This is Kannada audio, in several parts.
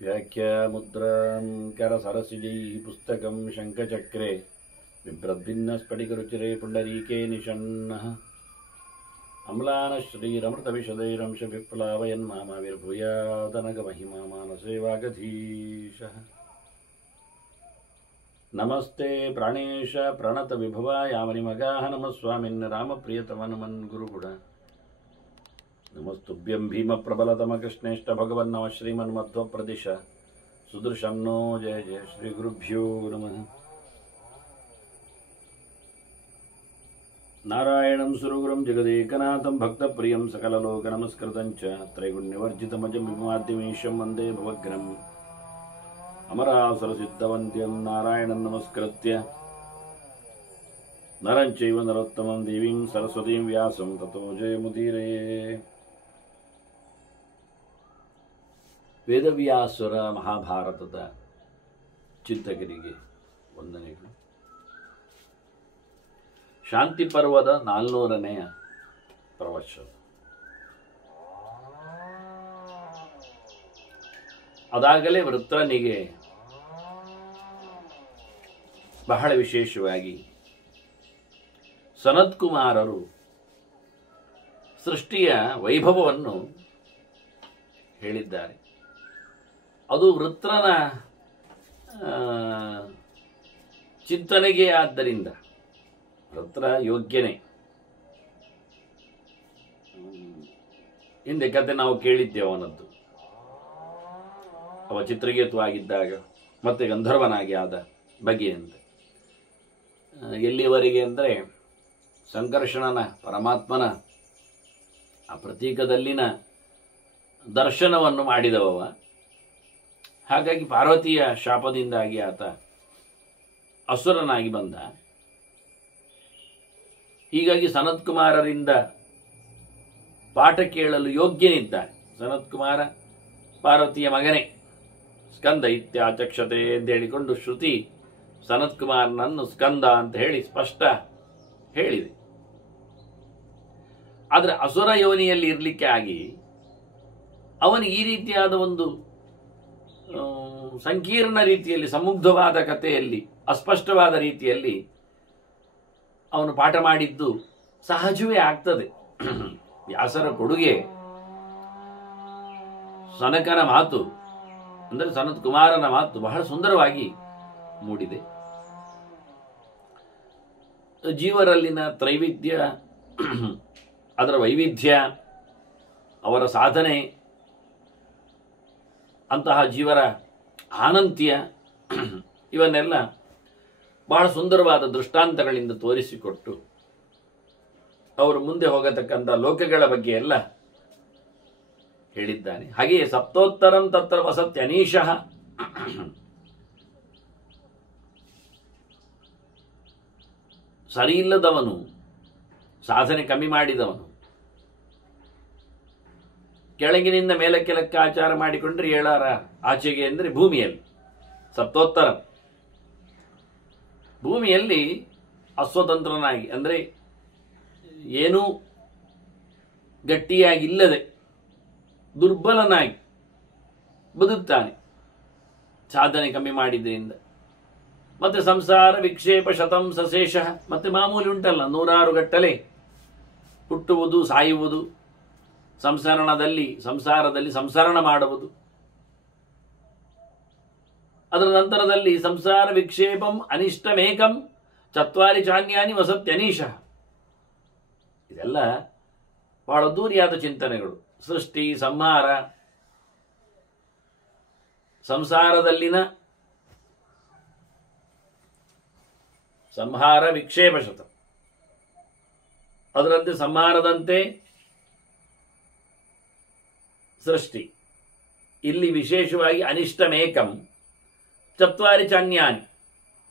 व्याख्यामुद्रां करसरसिजैः पुस्तकं शङ्खचक्रे बिभ्रद्भिन्नस्फटिकरुचिरे पुण्डरीके निषण्णः अम्लानश्रीरमृतविशदैरंशविप्लावयन्मामाविर्भूयादनगमहिमा मानसे वागधीशः। नमस्ते प्राणेश प्रणतविभवायामनिमगाः नमः स्वामिन् रामप्रियतमनमन् गुरुगुण नमस्तुभ्यं भीमप्रबलतमकृष्णेष्ट भगवन्नमः श्रीमन्मध्वप्रदिश सुदृशं नो जय जय श्रीगुरुभ्यो नमः। नारायणं सुरगुरुं जगदेकनाथं भक्तप्रियं सकललोकनमस्कृतं च त्रैगुण्यवर्जितमजं विमाद्यमीशं वन्दे भवग्रम् अमरासुरसिद्धवन्द्यं नारायणं नमस्कृत्य नरं चैव नरोत्तमं देवीं सरस्वतीं व्यासं ततो जयमुदीरये। ವೇದವ್ಯಾಸುರ ಮಹಾಭಾರತದ ಚಿಂತಕರಿಗೆ ವಂದನೆಗಳು. ಶಾಂತಿ ಪರ್ವದ 400ನೆಯ ಪ್ರವಚನ. ಅದಾಗಲೇ ವೃತ್ರನಿಗೆ ಬಹಳ ವಿಶೇಷವಾಗಿ ಸನತ್ಕುಮಾರರು ಸೃಷ್ಟಿಯ ವೈಭವವನ್ನು ಹೇಳಿದ್ದಾರೆ. ಅದು ವೃತ್ರನ ಚಿಂತನೆಗೆ. ಆದ್ದರಿಂದ ವೃತ್ರ ಯೋಗ್ಯನೇ. ಹಿಂದೆ ಕತೆ ನಾವು ಕೇಳಿದ್ದೇವೆ ಅವನದ್ದು. ಅವ ಚಿತ್ರಕೇತುವಾಗಿದ್ದಾಗ ಮತ್ತೆ ಗಂಧರ್ವನಾಗಿ ಆದ ಬಗೆಯಂತೆ. ಎಲ್ಲಿಯವರೆಗೆ ಅಂದರೆ ಸಂಕರ್ಷಣನ ಪರಮಾತ್ಮನ ಆ ಪ್ರತೀಕದಲ್ಲಿನ ದರ್ಶನವನ್ನು ಮಾಡಿದವವ. ಹಾಗಾಗಿ ಪಾರ್ವತಿಯ ಶಾಪದಿಂದಾಗಿ ಆತ ಅಸುರನಾಗಿ ಬಂದ. ಹೀಗಾಗಿ ಸನತ್ಕುಮಾರರಿಂದ ಪಾಠ ಕೇಳಲು ಯೋಗ್ಯನಿದ್ದಾನೆ. ಸನತ್ಕುಮಾರ ಪಾರ್ವತಿಯ ಮಗನೇ, ಸ್ಕಂದ ಇತ್ಯಾಚಕ್ಷತೆ ಎಂದು ಹೇಳಿಕೊಂಡು ಶ್ರುತಿ ಸನತ್ಕುಮಾರನನ್ನು ಸ್ಕಂದ ಅಂತ ಹೇಳಿ ಸ್ಪಷ್ಟ ಹೇಳಿದೆ. ಆದರೆ ಅಸುರ ಯೋನಿಯಲ್ಲಿ ಇರಲಿಕ್ಕೆ ಆಗಿ ಅವನಿಗೆ ಈ ರೀತಿಯಾದ ಒಂದು ಸಂಕೀರ್ಣ ರೀತಿಯಲ್ಲಿ, ಸಮುಗ್ಧವಾದ ಕಥೆಯಲ್ಲಿ, ಅಸ್ಪಷ್ಟವಾದ ರೀತಿಯಲ್ಲಿ ಅವನು ಪಾಠ ಮಾಡಿದ್ದು ಸಹಜವೇ ಆಗ್ತದೆ. ವ್ಯಾಸರ ಕೊಡುಗೆ ಸನಕನ ಮಾತು ಅಂದರೆ ಸನತ್ ಕುಮಾರನ ಮಾತು ಬಹಳ ಸುಂದರವಾಗಿ ಮೂಡಿದೆ. ಜೀವರಲ್ಲಿನ ತ್ರೈವಿಧ್ಯ, ಅದರ ವೈವಿಧ್ಯ, ಅವರ ಸಾಧನೆ, ಅಂತಹ ಜೀವರ ಆನಂತ್ಯ, ಇವನ್ನೆಲ್ಲ ಬಹಳ ಸುಂದರವಾದ ದೃಷ್ಟಾಂತಗಳಿಂದ ತೋರಿಸಿಕೊಟ್ಟು ಅವರು ಮುಂದೆ ಹೋಗತಕ್ಕಂಥ ಲೋಕಗಳ ಬಗ್ಗೆ ಎಲ್ಲ ಹೇಳಿದ್ದಾನೆ. ಹಾಗೆಯೇ ಸಪ್ತೋತ್ತರಂ ತತ್ರ ವಸತ್ಯನೀಶಃ, ಸರಿಯಿಲ್ಲದವನು, ಸಾಧನೆ ಕಮ್ಮಿ ಮಾಡಿದವನು, ಕೆಳಗಿನಿಂದ ಮೇಲಕ್ಕೆ ಲೆಕ್ಕಾಚಾರ ಮಾಡಿಕೊಂಡ್ರೆ 7ರ ಆಚೆಗೆ ಅಂದರೆ ಭೂಮಿಯಲ್ಲಿ ಸಪ್ತೋತ್ತರ, ಭೂಮಿಯಲ್ಲಿ ಅಸ್ವತಂತ್ರನಾಗಿ ಅಂದರೆ ಏನೂ ಗಟ್ಟಿಯಾಗಿಲ್ಲದೆ ದುರ್ಬಲನಾಗಿ ಬದುಕ್ತಾನೆ ಸಾಧನೆ ಕಮ್ಮಿ ಮಾಡಿದ್ರಿಂದ. ಮತ್ತೆ ಸಂಸಾರ ವಿಕ್ಷೇಪ ಶತಂ ಸಶೇಷ, ಮತ್ತೆ ಮಾಮೂಲಿ ಉಂಟಲ್ಲ, 100 ಗಟ್ಟಲೆ ಹುಟ್ಟುವುದು, ಸಾಯುವುದು, ಸಂಸಾರದಲ್ಲಿ ಸಂಸರಣ ಮಾಡುವುದು. ಅದರ ನಂತರದಲ್ಲಿ ಸಂಸಾರ ವಿಕ್ಷೇಪಂ ಅನಿಷ್ಟಮೇಕಂ ಚತ್ವಾರಿ ಚಾನ್ಯಾನಿ ವಸತ್ಯನೀಶ. ಇದೆಲ್ಲ ಬಹಳ ದೂರಿಯಾದ ಚಿಂತನೆಗಳು. ಸೃಷ್ಟಿ, ಸಂಹಾರ, ಸಂಸಾರದಲ್ಲಿನ ಸಂಹಾರ ವಿಕ್ಷೇಪ ಶತ, ಅದರಂತೆ ಸಂಹಾರದಂತೆ ಸೃಷ್ಟಿ. ಇಲ್ಲಿ ವಿಶೇಷವಾಗಿ ಅನಿಷ್ಟಮೇಕಂ ಚತ್ವಾರಿ ಚಾನ್ಯಾನಿ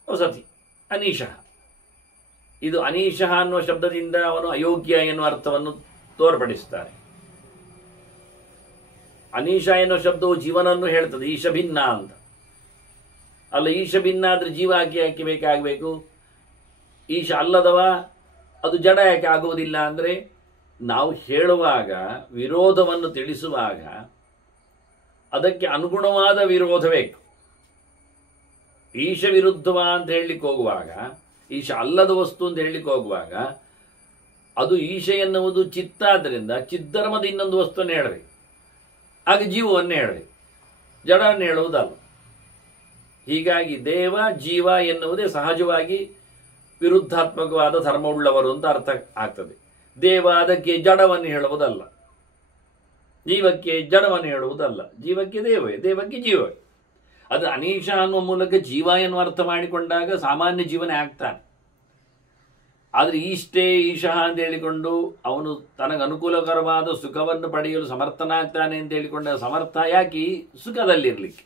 ವಸತಿ ಅನೀಶಃ. ಇದು ಅನೀಶಃ ಅನ್ನುವ ಶಬ್ದದಿಂದ ಅವನು ಅಯೋಗ್ಯ ಎನ್ನುವ ಅರ್ಥವನ್ನು ತೋರ್ಪಡಿಸುತ್ತಾರೆ. ಅನೀಶ ಎನ್ನುವ ಶಬ್ದವು ಜೀವನನ್ನು ಹೇಳ್ತದೆ, ಈಶ ಭಿನ್ನ ಅಂತ. ಅಲ್ಲ, ಈಶ ಭಿನ್ನ ಆದ್ರೆ ಜೀವ ಯಾಕೆ ಬೇಕಾಗಬೇಕು? ಈಶ ಅಲ್ಲದವ ಅದು ಜಡ ಯಾಕೆ ಆಗುವುದಿಲ್ಲ ಅಂದರೆ ನಾವು ಹೇಳುವಾಗ ವಿರೋಧವನ್ನು ತಿಳಿಸುವಾಗ ಅದಕ್ಕೆ ಅನುಗುಣವಾದ ವಿರೋಧ ಬೇಕು. ಈಶ ವಿರುದ್ಧವ ಅಂತ ಹೇಳಲಿಕ್ಕೆ ಹೋಗುವಾಗ, ಈಶ ಅಲ್ಲದ ವಸ್ತು ಅಂತ ಹೇಳಲಿಕ್ಕೆ ಹೋಗುವಾಗ ಅದು ಈಶ ಎನ್ನುವುದು ಚಿತ್ತ, ಆದ್ದರಿಂದ ಚಿದ್ಧರ್ಮದ ಇನ್ನೊಂದು ವಸ್ತುವನ್ನು ಹೇಳ್ರಿ, ಆಗ ಜೀವವನ್ನು ಹೇಳ್ರಿ, ಜಡವನ್ನು ಹೇಳುವುದಲ್ಲ. ಹೀಗಾಗಿ ದೇವ ಜೀವ ಎನ್ನುವುದೇ ಸಹಜವಾಗಿ ವಿರುದ್ಧಾತ್ಮಕವಾದ ಧರ್ಮವುಳ್ಳವರು ಅಂತ ಅರ್ಥ ಆಗ್ತದೆ. ದೇವ ಅದಕ್ಕೆ ಜಡವನ್ನು ಹೇಳುವುದಲ್ಲ, ಜೀವಕ್ಕೆ ಜಡವನ್ನು ಹೇಳುವುದಲ್ಲ, ಜೀವಕ್ಕೆ ದೇವವೇ, ದೇವಕ್ಕೆ ಜೀವವೇ. ಅದು ಅನೀಶ ಅನ್ನುವ ಮೂಲಕ ಜೀವ ಎನ್ನುವ ಅರ್ಥ ಮಾಡಿಕೊಂಡಾಗ ಸಾಮಾನ್ಯ ಜೀವನೇ ಆಗ್ತಾನೆ. ಆದರೆ ಈಷ್ಟೇ ಈಶಃ ಅಂತ ಹೇಳಿಕೊಂಡು ಅವನು ತನಗೆ ಅನುಕೂಲಕರವಾದ ಸುಖವನ್ನು ಪಡೆಯಲು ಸಮರ್ಥನಾಗ್ತಾನೆ ಅಂತ ಹೇಳಿಕೊಂಡ ಸಮರ್ಥ ಯಾಕೆ ಸುಖದಲ್ಲಿರಲಿಕ್ಕೆ.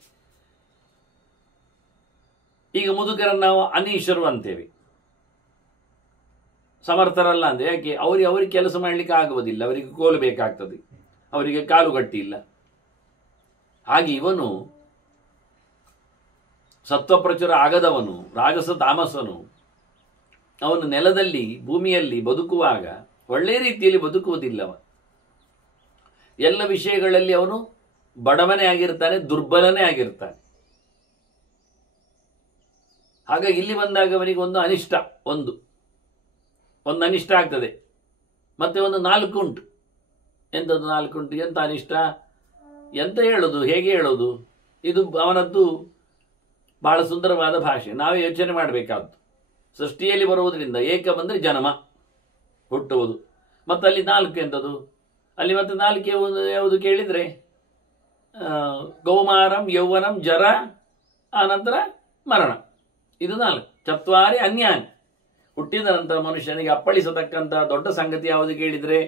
ಈಗ ಮುದುಕರನ್ನು ನಾವು ಅನೀಶರು ಅಂತೇವೆ, ಸಮರ್ಥರಲ್ಲ ಅಂತ. ಯಾಕೆ? ಅವರಿಗೆ ಕೆಲಸ ಮಾಡಲಿಕ್ಕೆ ಆಗುವುದಿಲ್ಲ, ಅವರಿಗೆ ಕೋಲು ಬೇಕಾಗ್ತದೆ, ಅವರಿಗೆ ಕಾಲು ಗಟ್ಟಿ ಇಲ್ಲ. ಹಾಗೆ ಇವನು ಸತ್ವಪ್ರಚುರ ಆಗದವನು, ರಾಜಸ ತಾಮಸನು, ಅವನು ನೆಲದಲ್ಲಿ ಭೂಮಿಯಲ್ಲಿ ಬದುಕುವಾಗ ಒಳ್ಳೆ ರೀತಿಯಲ್ಲಿ ಬದುಕುವುದಿಲ್ಲವ. ಎಲ್ಲ ವಿಷಯಗಳಲ್ಲಿ ಅವನು ಬಡವನೇ ಆಗಿರ್ತಾನೆ, ದುರ್ಬಲನೇ ಆಗಿರ್ತಾನೆ. ಹಾಗಾಗಿ ಇಲ್ಲಿ ಬಂದಾಗ ಅವನಿಗೆ ಒಂದು ಅನಿಷ್ಟ, ಒಂದು ಅನಿಷ್ಟ ಆಗ್ತದೆ. ಮತ್ತೆ ಒಂದು 4 ಉಂಟು. ಎಂಥದ್ದು 4 ಉಂಟು? ಎಂಥ ಅನಿಷ್ಟ? ಎಂತ ಹೇಳೋದು, ಹೇಗೆ ಹೇಳೋದು? ಇದು ಅವನದ್ದು ಬಹಳ ಸುಂದರವಾದ ಭಾಷೆ. ನಾವೇ ಯೋಚನೆ ಮಾಡಬೇಕಾದ್ದು. ಸೃಷ್ಟಿಯಲ್ಲಿ ಬರುವುದರಿಂದ ಏಕ ಬಂದರೆ ಜನ್ಮ, ಹುಟ್ಟುವುದು. ಮತ್ತು ಅಲ್ಲಿ 4 ಎಂಥದ್ದು? ಅಲ್ಲಿ ಮತ್ತೆ 4 ಯಾವುದು ಕೇಳಿದರೆ ಕೌಮಾರಂ, ಯೌವನಂ, ಜರ, ಆನಂತರ ಮರಣ. ಇದು 4. ಚತ್ವಾರಿ ಅನ್ಯಾನ್. ಹುಟ್ಟಿದ ನಂತರ ಮನುಷ್ಯನಿಗೆ ಅಪ್ಪಳಿಸತಕ್ಕಂಥ ದೊಡ್ಡ ಸಂಗತಿ ಯಾವುದು ಕೇಳಿದರೆ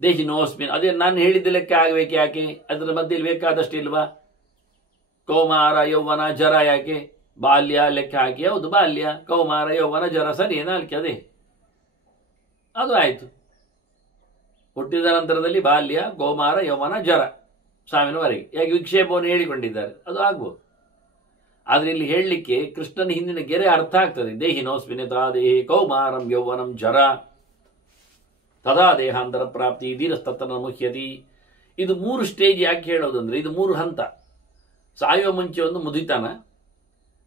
ದೇಹಿನೋಸ್ಮಿನ್. ಅದೇ ನಾನು ಹೇಳಿದ್ದ ಲೆಕ್ಕ ಆಗಬೇಕು. ಯಾಕೆ? ಅದರ ಮಧ್ಯೆಯಲ್ಲಿ ಬೇಕಾದಷ್ಟು ಇಲ್ವಾ? ಕೌಮಾರ, ಯೌವನ, ಜರ ಯಾಕೆ? ಬಾಲ್ಯ ಲೆಕ್ಕ ಹಾಕಿ, ಹೌದು ಬಾಲ್ಯ, ಕೌಮಾರ, ಯೌವನ, ಜರ, ಸರಿ 4 ಅದೇ. ಅದು ಆಯಿತು. ಹುಟ್ಟಿದ ನಂತರದಲ್ಲಿ ಬಾಲ್ಯ, ಕೌಮಾರ, ಯೌವನ, ಜರ, ಸಾವಿನವರೆಗೆ ಯಾಕೆ ವಿಕ್ಷೇಪವನ್ನು ಹೇಳಿಕೊಂಡಿದ್ದಾರೆ, ಅದು ಆಗ್ಬೋದು. ಆದರೆ ಇಲ್ಲಿ ಹೇಳಲಿಕ್ಕೆ ಕೃಷ್ಣನ ಹಿಂದಿನ ಗೆರೆ ಅರ್ಥ ಆಗ್ತದೆ. ದೇಹಿನೋಸ್ಮಿನ್ ಯಥಾ ದೇಹಿ ಕೌಮಾರಂ ಯೌವನಂ ಜರ ತದಾ ದೇಹಾಂತರ ಪ್ರಾಪ್ತಿ ಧೀರಸ್ತತನ ಮುಹ್ಯತಿ. ಇದು 3 ಸ್ಟೇಜ್. ಯಾಕೆ ಹೇಳೋದಂದ್ರೆ ಇದು 3 ಹಂತ. ಸಾಯುವ ಮುಂಚೆ ಒಂದು ಮುದಿತನ,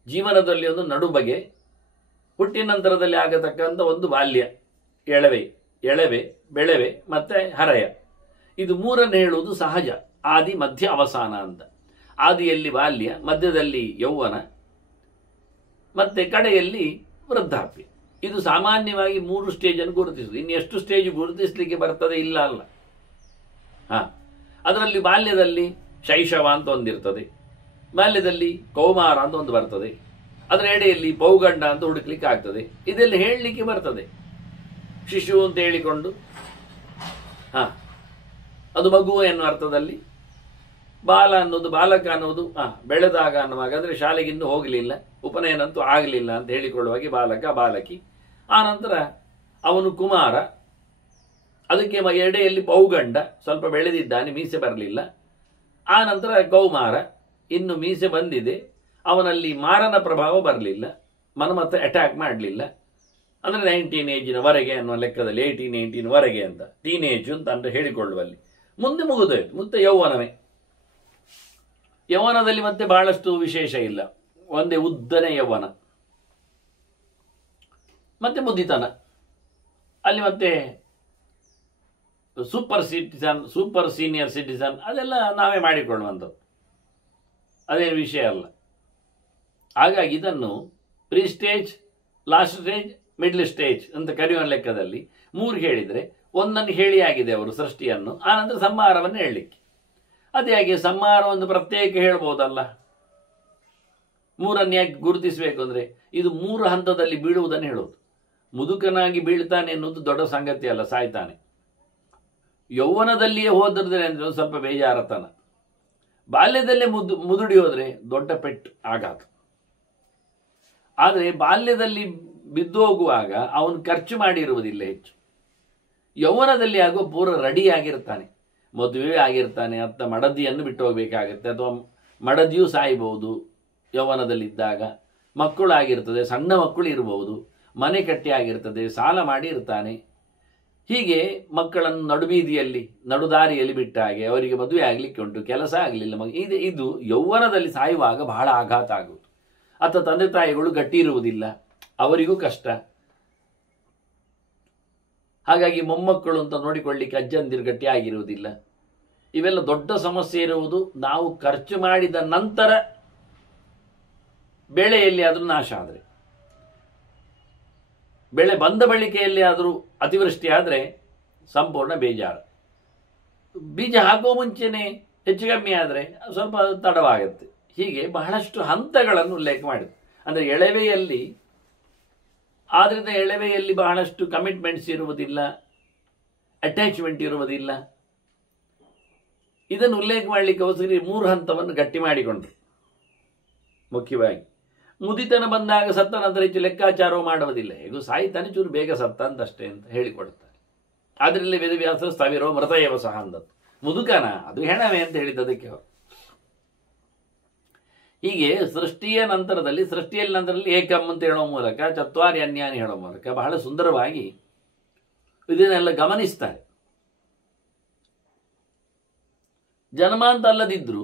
ಜೀವನದಲ್ಲಿ ಒಂದು ನಡುಬಗೆ, ಹುಟ್ಟಿನ ನಂತರದಲ್ಲಿ ಆಗತಕ್ಕಂಥ ಒಂದು ಬಾಲ್ಯ, ಎಳವೆ, ಬೆಳೆವೆ, ಮತ್ತೆ ಹರೆಯ. ಇದು 3 ಹೇಳುವುದು ಸಹಜ. ಆದಿ, ಮಧ್ಯ, ಅವಸಾನ ಅಂತ. ಆದಿಯಲ್ಲಿ ಬಾಲ್ಯ, ಮಧ್ಯದಲ್ಲಿ ಯೌವನ, ಮತ್ತೆ ಕಡೆಯಲ್ಲಿ ವೃದ್ಧಾಪ್ಯ. ಇದು ಸಾಮಾನ್ಯವಾಗಿ 3 ಸ್ಟೇಜನ್ನು ಗುರುತಿಸುವುದು. ಇನ್ನು ಎಷ್ಟು ಸ್ಟೇಜ್ ಗುರುತಿಸಲಿಕ್ಕೆ ಬರ್ತದೆ? ಇಲ್ಲ ಅಲ್ಲ. ಅದರಲ್ಲಿ ಬಾಲ್ಯದಲ್ಲಿ ಶೈಶವ ಅಂತ ಒಂದಿರ್ತದೆ, ಬಾಲ್ಯದಲ್ಲಿ ಕೌಮಾರ ಅಂತ ಒಂದು ಬರ್ತದೆ, ಅದರ ಎಡೆಯಲ್ಲಿ ಪೌಗಂಡ ಅಂತ ಹುಡುಕ್ಲಿಕ್ಕೆ ಆಗ್ತದೆ. ಇದೆಲ್ಲ ಹೇಳಲಿಕ್ಕೆ ಬರ್ತದೆ. ಶಿಶು ಅಂತ ಹೇಳಿಕೊಂಡು ಅದು ಮಗು ಎನ್ನುವ ಅರ್ಥದಲ್ಲಿ, ಬಾಲ ಅನ್ನೋದು, ಬಾಲಕ ಅನ್ನೋದು ಬೆಳೆದಾಗ ಅನ್ನುವಾಗ, ಅಂದರೆ ಶಾಲೆಗಿಂದು ಹೋಗಲಿಲ್ಲ, ಉಪನಯನಂತೂ ಆಗಲಿಲ್ಲ ಅಂತ ಹೇಳಿಕೊಳ್ಳುವಾಗ ಬಾಲಕ, ಬಾಲಕಿ. ಆನಂತರ ಅವನು ಕುಮಾರ, ಅದಕ್ಕೆ ಎಡೆಯಲ್ಲಿ ಪೌಗಂಡ, ಸ್ವಲ್ಪ ಬೆಳೆದಿದ್ದಾನೆ, ಮೀಸೆ ಬರಲಿಲ್ಲ. ಆನಂತರ ಕೌಮಾರ, ಇನ್ನು ಮೀಸೆ ಬಂದಿದೆ, ಅವನಲ್ಲಿ ಮಾರನ ಪ್ರಭಾವ ಬರಲಿಲ್ಲ, ಮನ್ಮಥ ಅಟ್ಯಾಕ್ ಮಾಡಲಿಲ್ಲ, ಅಂದರೆ 19 ಏಜಿನವರೆಗೆ ಅನ್ನುವ ಲೆಕ್ಕದಲ್ಲಿ, 18 ವರೆಗೆ ಅಂತ, ಟೀನೇಜ್ ಅಂತ ಹೇಳಿಕೊಳ್ಳುವಲ್ಲಿ. ಮುಂದೆ ಮುಗಿದೋಯ್ತು, ಮತ್ತೆ ಯೌವನವೇ. ಯೌವನದಲ್ಲಿ ಮತ್ತೆ ಬಹಳಷ್ಟು ವಿಶೇಷ ಇಲ್ಲ, ಒಂದೇ ಉದ್ದನೆ ಯೌವನ. ಮತ್ತೆ ಮುದಿತನ, ಅಲ್ಲಿ ಮತ್ತೆ ಸೂಪರ್ ಸೀನಿಯರ್ ಸಿಟಿಸನ್, ಅದೆಲ್ಲ ನಾವೇ ಮಾಡಿಕೊಳ್ಳುವಂಥದ್ದು, ಅದೇನು ವಿಷಯ ಅಲ್ಲ. ಹಾಗಾಗಿ ಇದನ್ನು pre stage, last stage, middle stage ಅಂತ ಕರೆಯುವ ಲೆಕ್ಕದಲ್ಲಿ 3 ಹೇಳಿದರೆ, ಒಂದನ್ನು ಹೇಳಿ ಆಗಿದೆ ಅವರು ಸೃಷ್ಟಿಯನ್ನು. ಆನಂತರ ಸಂಹಾರವನ್ನು ಹೇಳಲಿಕ್ಕೆ. ಅದೇ ಹಾಗೆ ಸಂಹಾರವನ್ನು ಪ್ರತ್ಯೇಕ ಹೇಳ್ಬೋದಲ್ಲ. 3 ಯಾಕೆ ಗುರುತಿಸಬೇಕು ಅಂದರೆ ಇದು 3 ಹಂತದಲ್ಲಿ ಬೀಳುವುದನ್ನು ಹೇಳೋದು. ಮುದುಕನಾಗಿ ಬೀಳ್ತಾನೆ ಎನ್ನುವುದು ದೊಡ್ಡ ಸಂಗತಿ ಅಲ್ಲ, ಸಾಯ್ತಾನೆ. ಯೌವನದಲ್ಲಿಯೇ ಹೋದ್ರೆ ಅಂದರೆ ಸ್ವಲ್ಪ ಬೇಜಾರತನ. ಬಾಲ್ಯದಲ್ಲೇ ಮುದುಡಿ ಹೋದರೆ ದೊಡ್ಡ ಪೆಟ್ಟು, ಆಘಾತ. ಆದರೆ ಬಾಲ್ಯದಲ್ಲಿ ಬಿದ್ದು ಹೋಗುವಾಗ ಅವನು ಖರ್ಚು ಮಾಡಿರುವುದಿಲ್ಲ ಹೆಚ್ಚು. ಯೌವನದಲ್ಲಿ ಆಗುವ ಪೂರ ರೆಡಿ ಆಗಿರ್ತಾನೆ, ಮದುವೆ ಆಗಿರ್ತಾನೆ, ಅತ್ತ ಮಡದಿಯನ್ನು ಬಿಟ್ಟು ಹೋಗಬೇಕಾಗತ್ತೆ, ಅಥವಾ ಮಡದಿಯೂ ಸಾಯ್ಬೋದು ಯೌವನದಲ್ಲಿದ್ದಾಗ. ಮಕ್ಕಳು ಆಗಿರ್ತದೆ, ಸಣ್ಣ ಮಕ್ಕಳು ಇರಬಹುದು, ಮನೆ ಕಟ್ಟಿಯಾಗಿರ್ತದೆ, ಸಾಲ ಮಾಡಿ ಇರ್ತಾನೆ. ಹೀಗೆ ಮಕ್ಕಳನ್ನು ನಡುಬೀದಿಯಲ್ಲಿ ನಡುದಾರಿಯಲ್ಲಿ ಬಿಟ್ಟ ಹಾಗೆ ಅವರಿಗೆ ಮದುವೆ ಆಗಲಿಕ್ಕೆ ಉಂಟು, ಕೆಲಸ ಆಗಲಿಲ್ಲ. ಇದು ಯೌವನದಲ್ಲಿ ಸಾಯುವಾಗ ಬಹಳ ಆಘಾತ ಆಗುವುದು. ಅಥವಾ ತಂದೆ ತಾಯಿಗಳು ಗಟ್ಟಿ ಇರುವುದಿಲ್ಲ, ಅವರಿಗೂ ಕಷ್ಟ. ಹಾಗಾಗಿ ಮೊಮ್ಮಕ್ಕಳು ಅಂತ ನೋಡಿಕೊಳ್ಳಿಕ್ಕೆ ಅಜ್ಜಂದಿರು ಗಟ್ಟಿ ಆಗಿರುವುದಿಲ್ಲ. ಇವೆಲ್ಲ ದೊಡ್ಡ ಸಮಸ್ಯೆ ಇರುವುದು ನಾವು ಖರ್ಚು ಮಾಡಿದ ನಂತರ ಬೆಳೆಯಲ್ಲಿ ಆದರೂ ನಾಶ ಆದರೆ. ಬೆಳೆ ಬಂದ ಬಳಿಕೆಯಲ್ಲಿ ಆದರೂ ಅತಿವೃಷ್ಟಿ ಆದರೆ ಸಂಪೂರ್ಣ ಬೇಜಾರು. ಬೀಜ ಹಾಕುವ ಮುಂಚೆನೆ ಹೆಚ್ಚು ಕಮ್ಮಿ ಆದರೆ ಸ್ವಲ್ಪ ತಡವಾಗುತ್ತೆ. ಹೀಗೆ ಬಹಳಷ್ಟು ಹಂತಗಳನ್ನು ಉಲ್ಲೇಖ ಮಾಡಿದೆ. ಅಂದರೆ ಎಳವೆಯಲ್ಲಿ, ಆದ್ರಿಂದ ಎಳವೆಯಲ್ಲಿ ಬಹಳಷ್ಟು ಕಮಿಟ್ಮೆಂಟ್ಸ್ ಇರುವುದಿಲ್ಲ, ಅಟ್ಯಾಚ್ಮೆಂಟ್ ಇರುವುದಿಲ್ಲ. ಇದನ್ನು ಉಲ್ಲೇಖ ಮಾಡಲಿಕ್ಕೋಸ್ಕರ 3 ಹಂತವನ್ನು ಗಟ್ಟಿ ಮಾಡಿಕೊಂಡ್ರು. ಮುಖ್ಯವಾಗಿ ಮುದಿತನ ಬಂದಾಗ ಸತ್ತ ನಂತರ ಹೆಚ್ಚು ಲೆಕ್ಕಾಚಾರವೂ ಮಾಡುವುದಿಲ್ಲ, ಹೇಗೂ ಸಾಯ್ತಾನೆ, ಚೂರು ಬೇಗ ಸತ್ತ ಅಂತಷ್ಟೇ ಅಂತ ಹೇಳಿಕೊಡ್ತಾರೆ. ಅದರಲ್ಲಿ ವೇದವ್ಯಾಸರು ಸ್ಥವಿರೋ ಮೃತಯವ ಸಹ ಅಂದದ್ದು. ಮುದುಕನ ಅದು ಹೆಣವೇ ಅಂತ ಹೇಳಿದ್ದದಕ್ಕೆ ಅವರು. ಹೀಗೆ ಸೃಷ್ಟಿಯಲ್ಲಿ ನಂತರದಲ್ಲಿ ಏಕಂ ಅಂತ ಹೇಳೋ ಮೂಲಕ, ಚತ್ವಾರಿ ಅನ್ಯಾನಿ ಹೇಳೋ ಮೂಲಕ ಬಹಳ ಸುಂದರವಾಗಿ ಇದನ್ನೆಲ್ಲ ಗಮನಿಸ್ತಾರೆ. ಜನ್ಮ ಅಂತ ಅಲ್ಲದಿದ್ರು,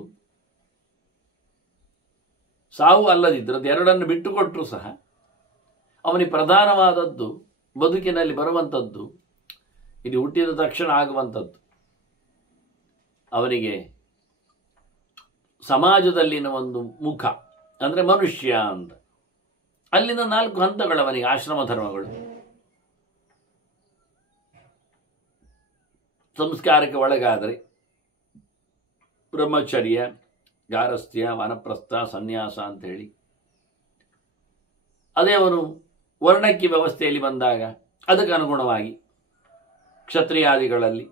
ಸಾವು ಅಲ್ಲದಿದ್ರು, ಅದೆರಡನ್ನು ಬಿಟ್ಟುಕೊಟ್ಟರು ಸಹ ಅವನಿಗೆ ಪ್ರಧಾನವಾದದ್ದು ಬದುಕಿನಲ್ಲಿ ಬರುವಂಥದ್ದು, ಇದು ಹುಟ್ಟಿದ ತಕ್ಷಣ ಆಗುವಂಥದ್ದು, ಅವನಿಗೆ ಸಮಾಜದಲ್ಲಿನ ಒಂದು ಮುಖ ಅಂದರೆ ಮನುಷ್ಯ ಅಂತ. ಅಲ್ಲಿನ 4 ಹಂತಗಳು ಅವನಿಗೆ, ಆಶ್ರಮ ಧರ್ಮಗಳು. ಸಂಸ್ಕಾರಕ್ಕೆ ಒಳಗಾದರೆ ಬ್ರಹ್ಮಚರ್ಯ, ಗಾರಸ್ಥ್ಯ, ವಾನಪ್ರಸ್ಥ, ಸನ್ಯಾಸ ಅಂತ ಹೇಳಿ. ಅದೇ ಅವನು ವರ್ಣಕ್ಕೆ ವ್ಯವಸ್ಥೆಯಲ್ಲಿ ಬಂದಾಗ ಅದಕ್ಕೆ ಅನುಗುಣವಾಗಿ ಕ್ಷತ್ರಿಯಾದಿಗಳಲ್ಲಿ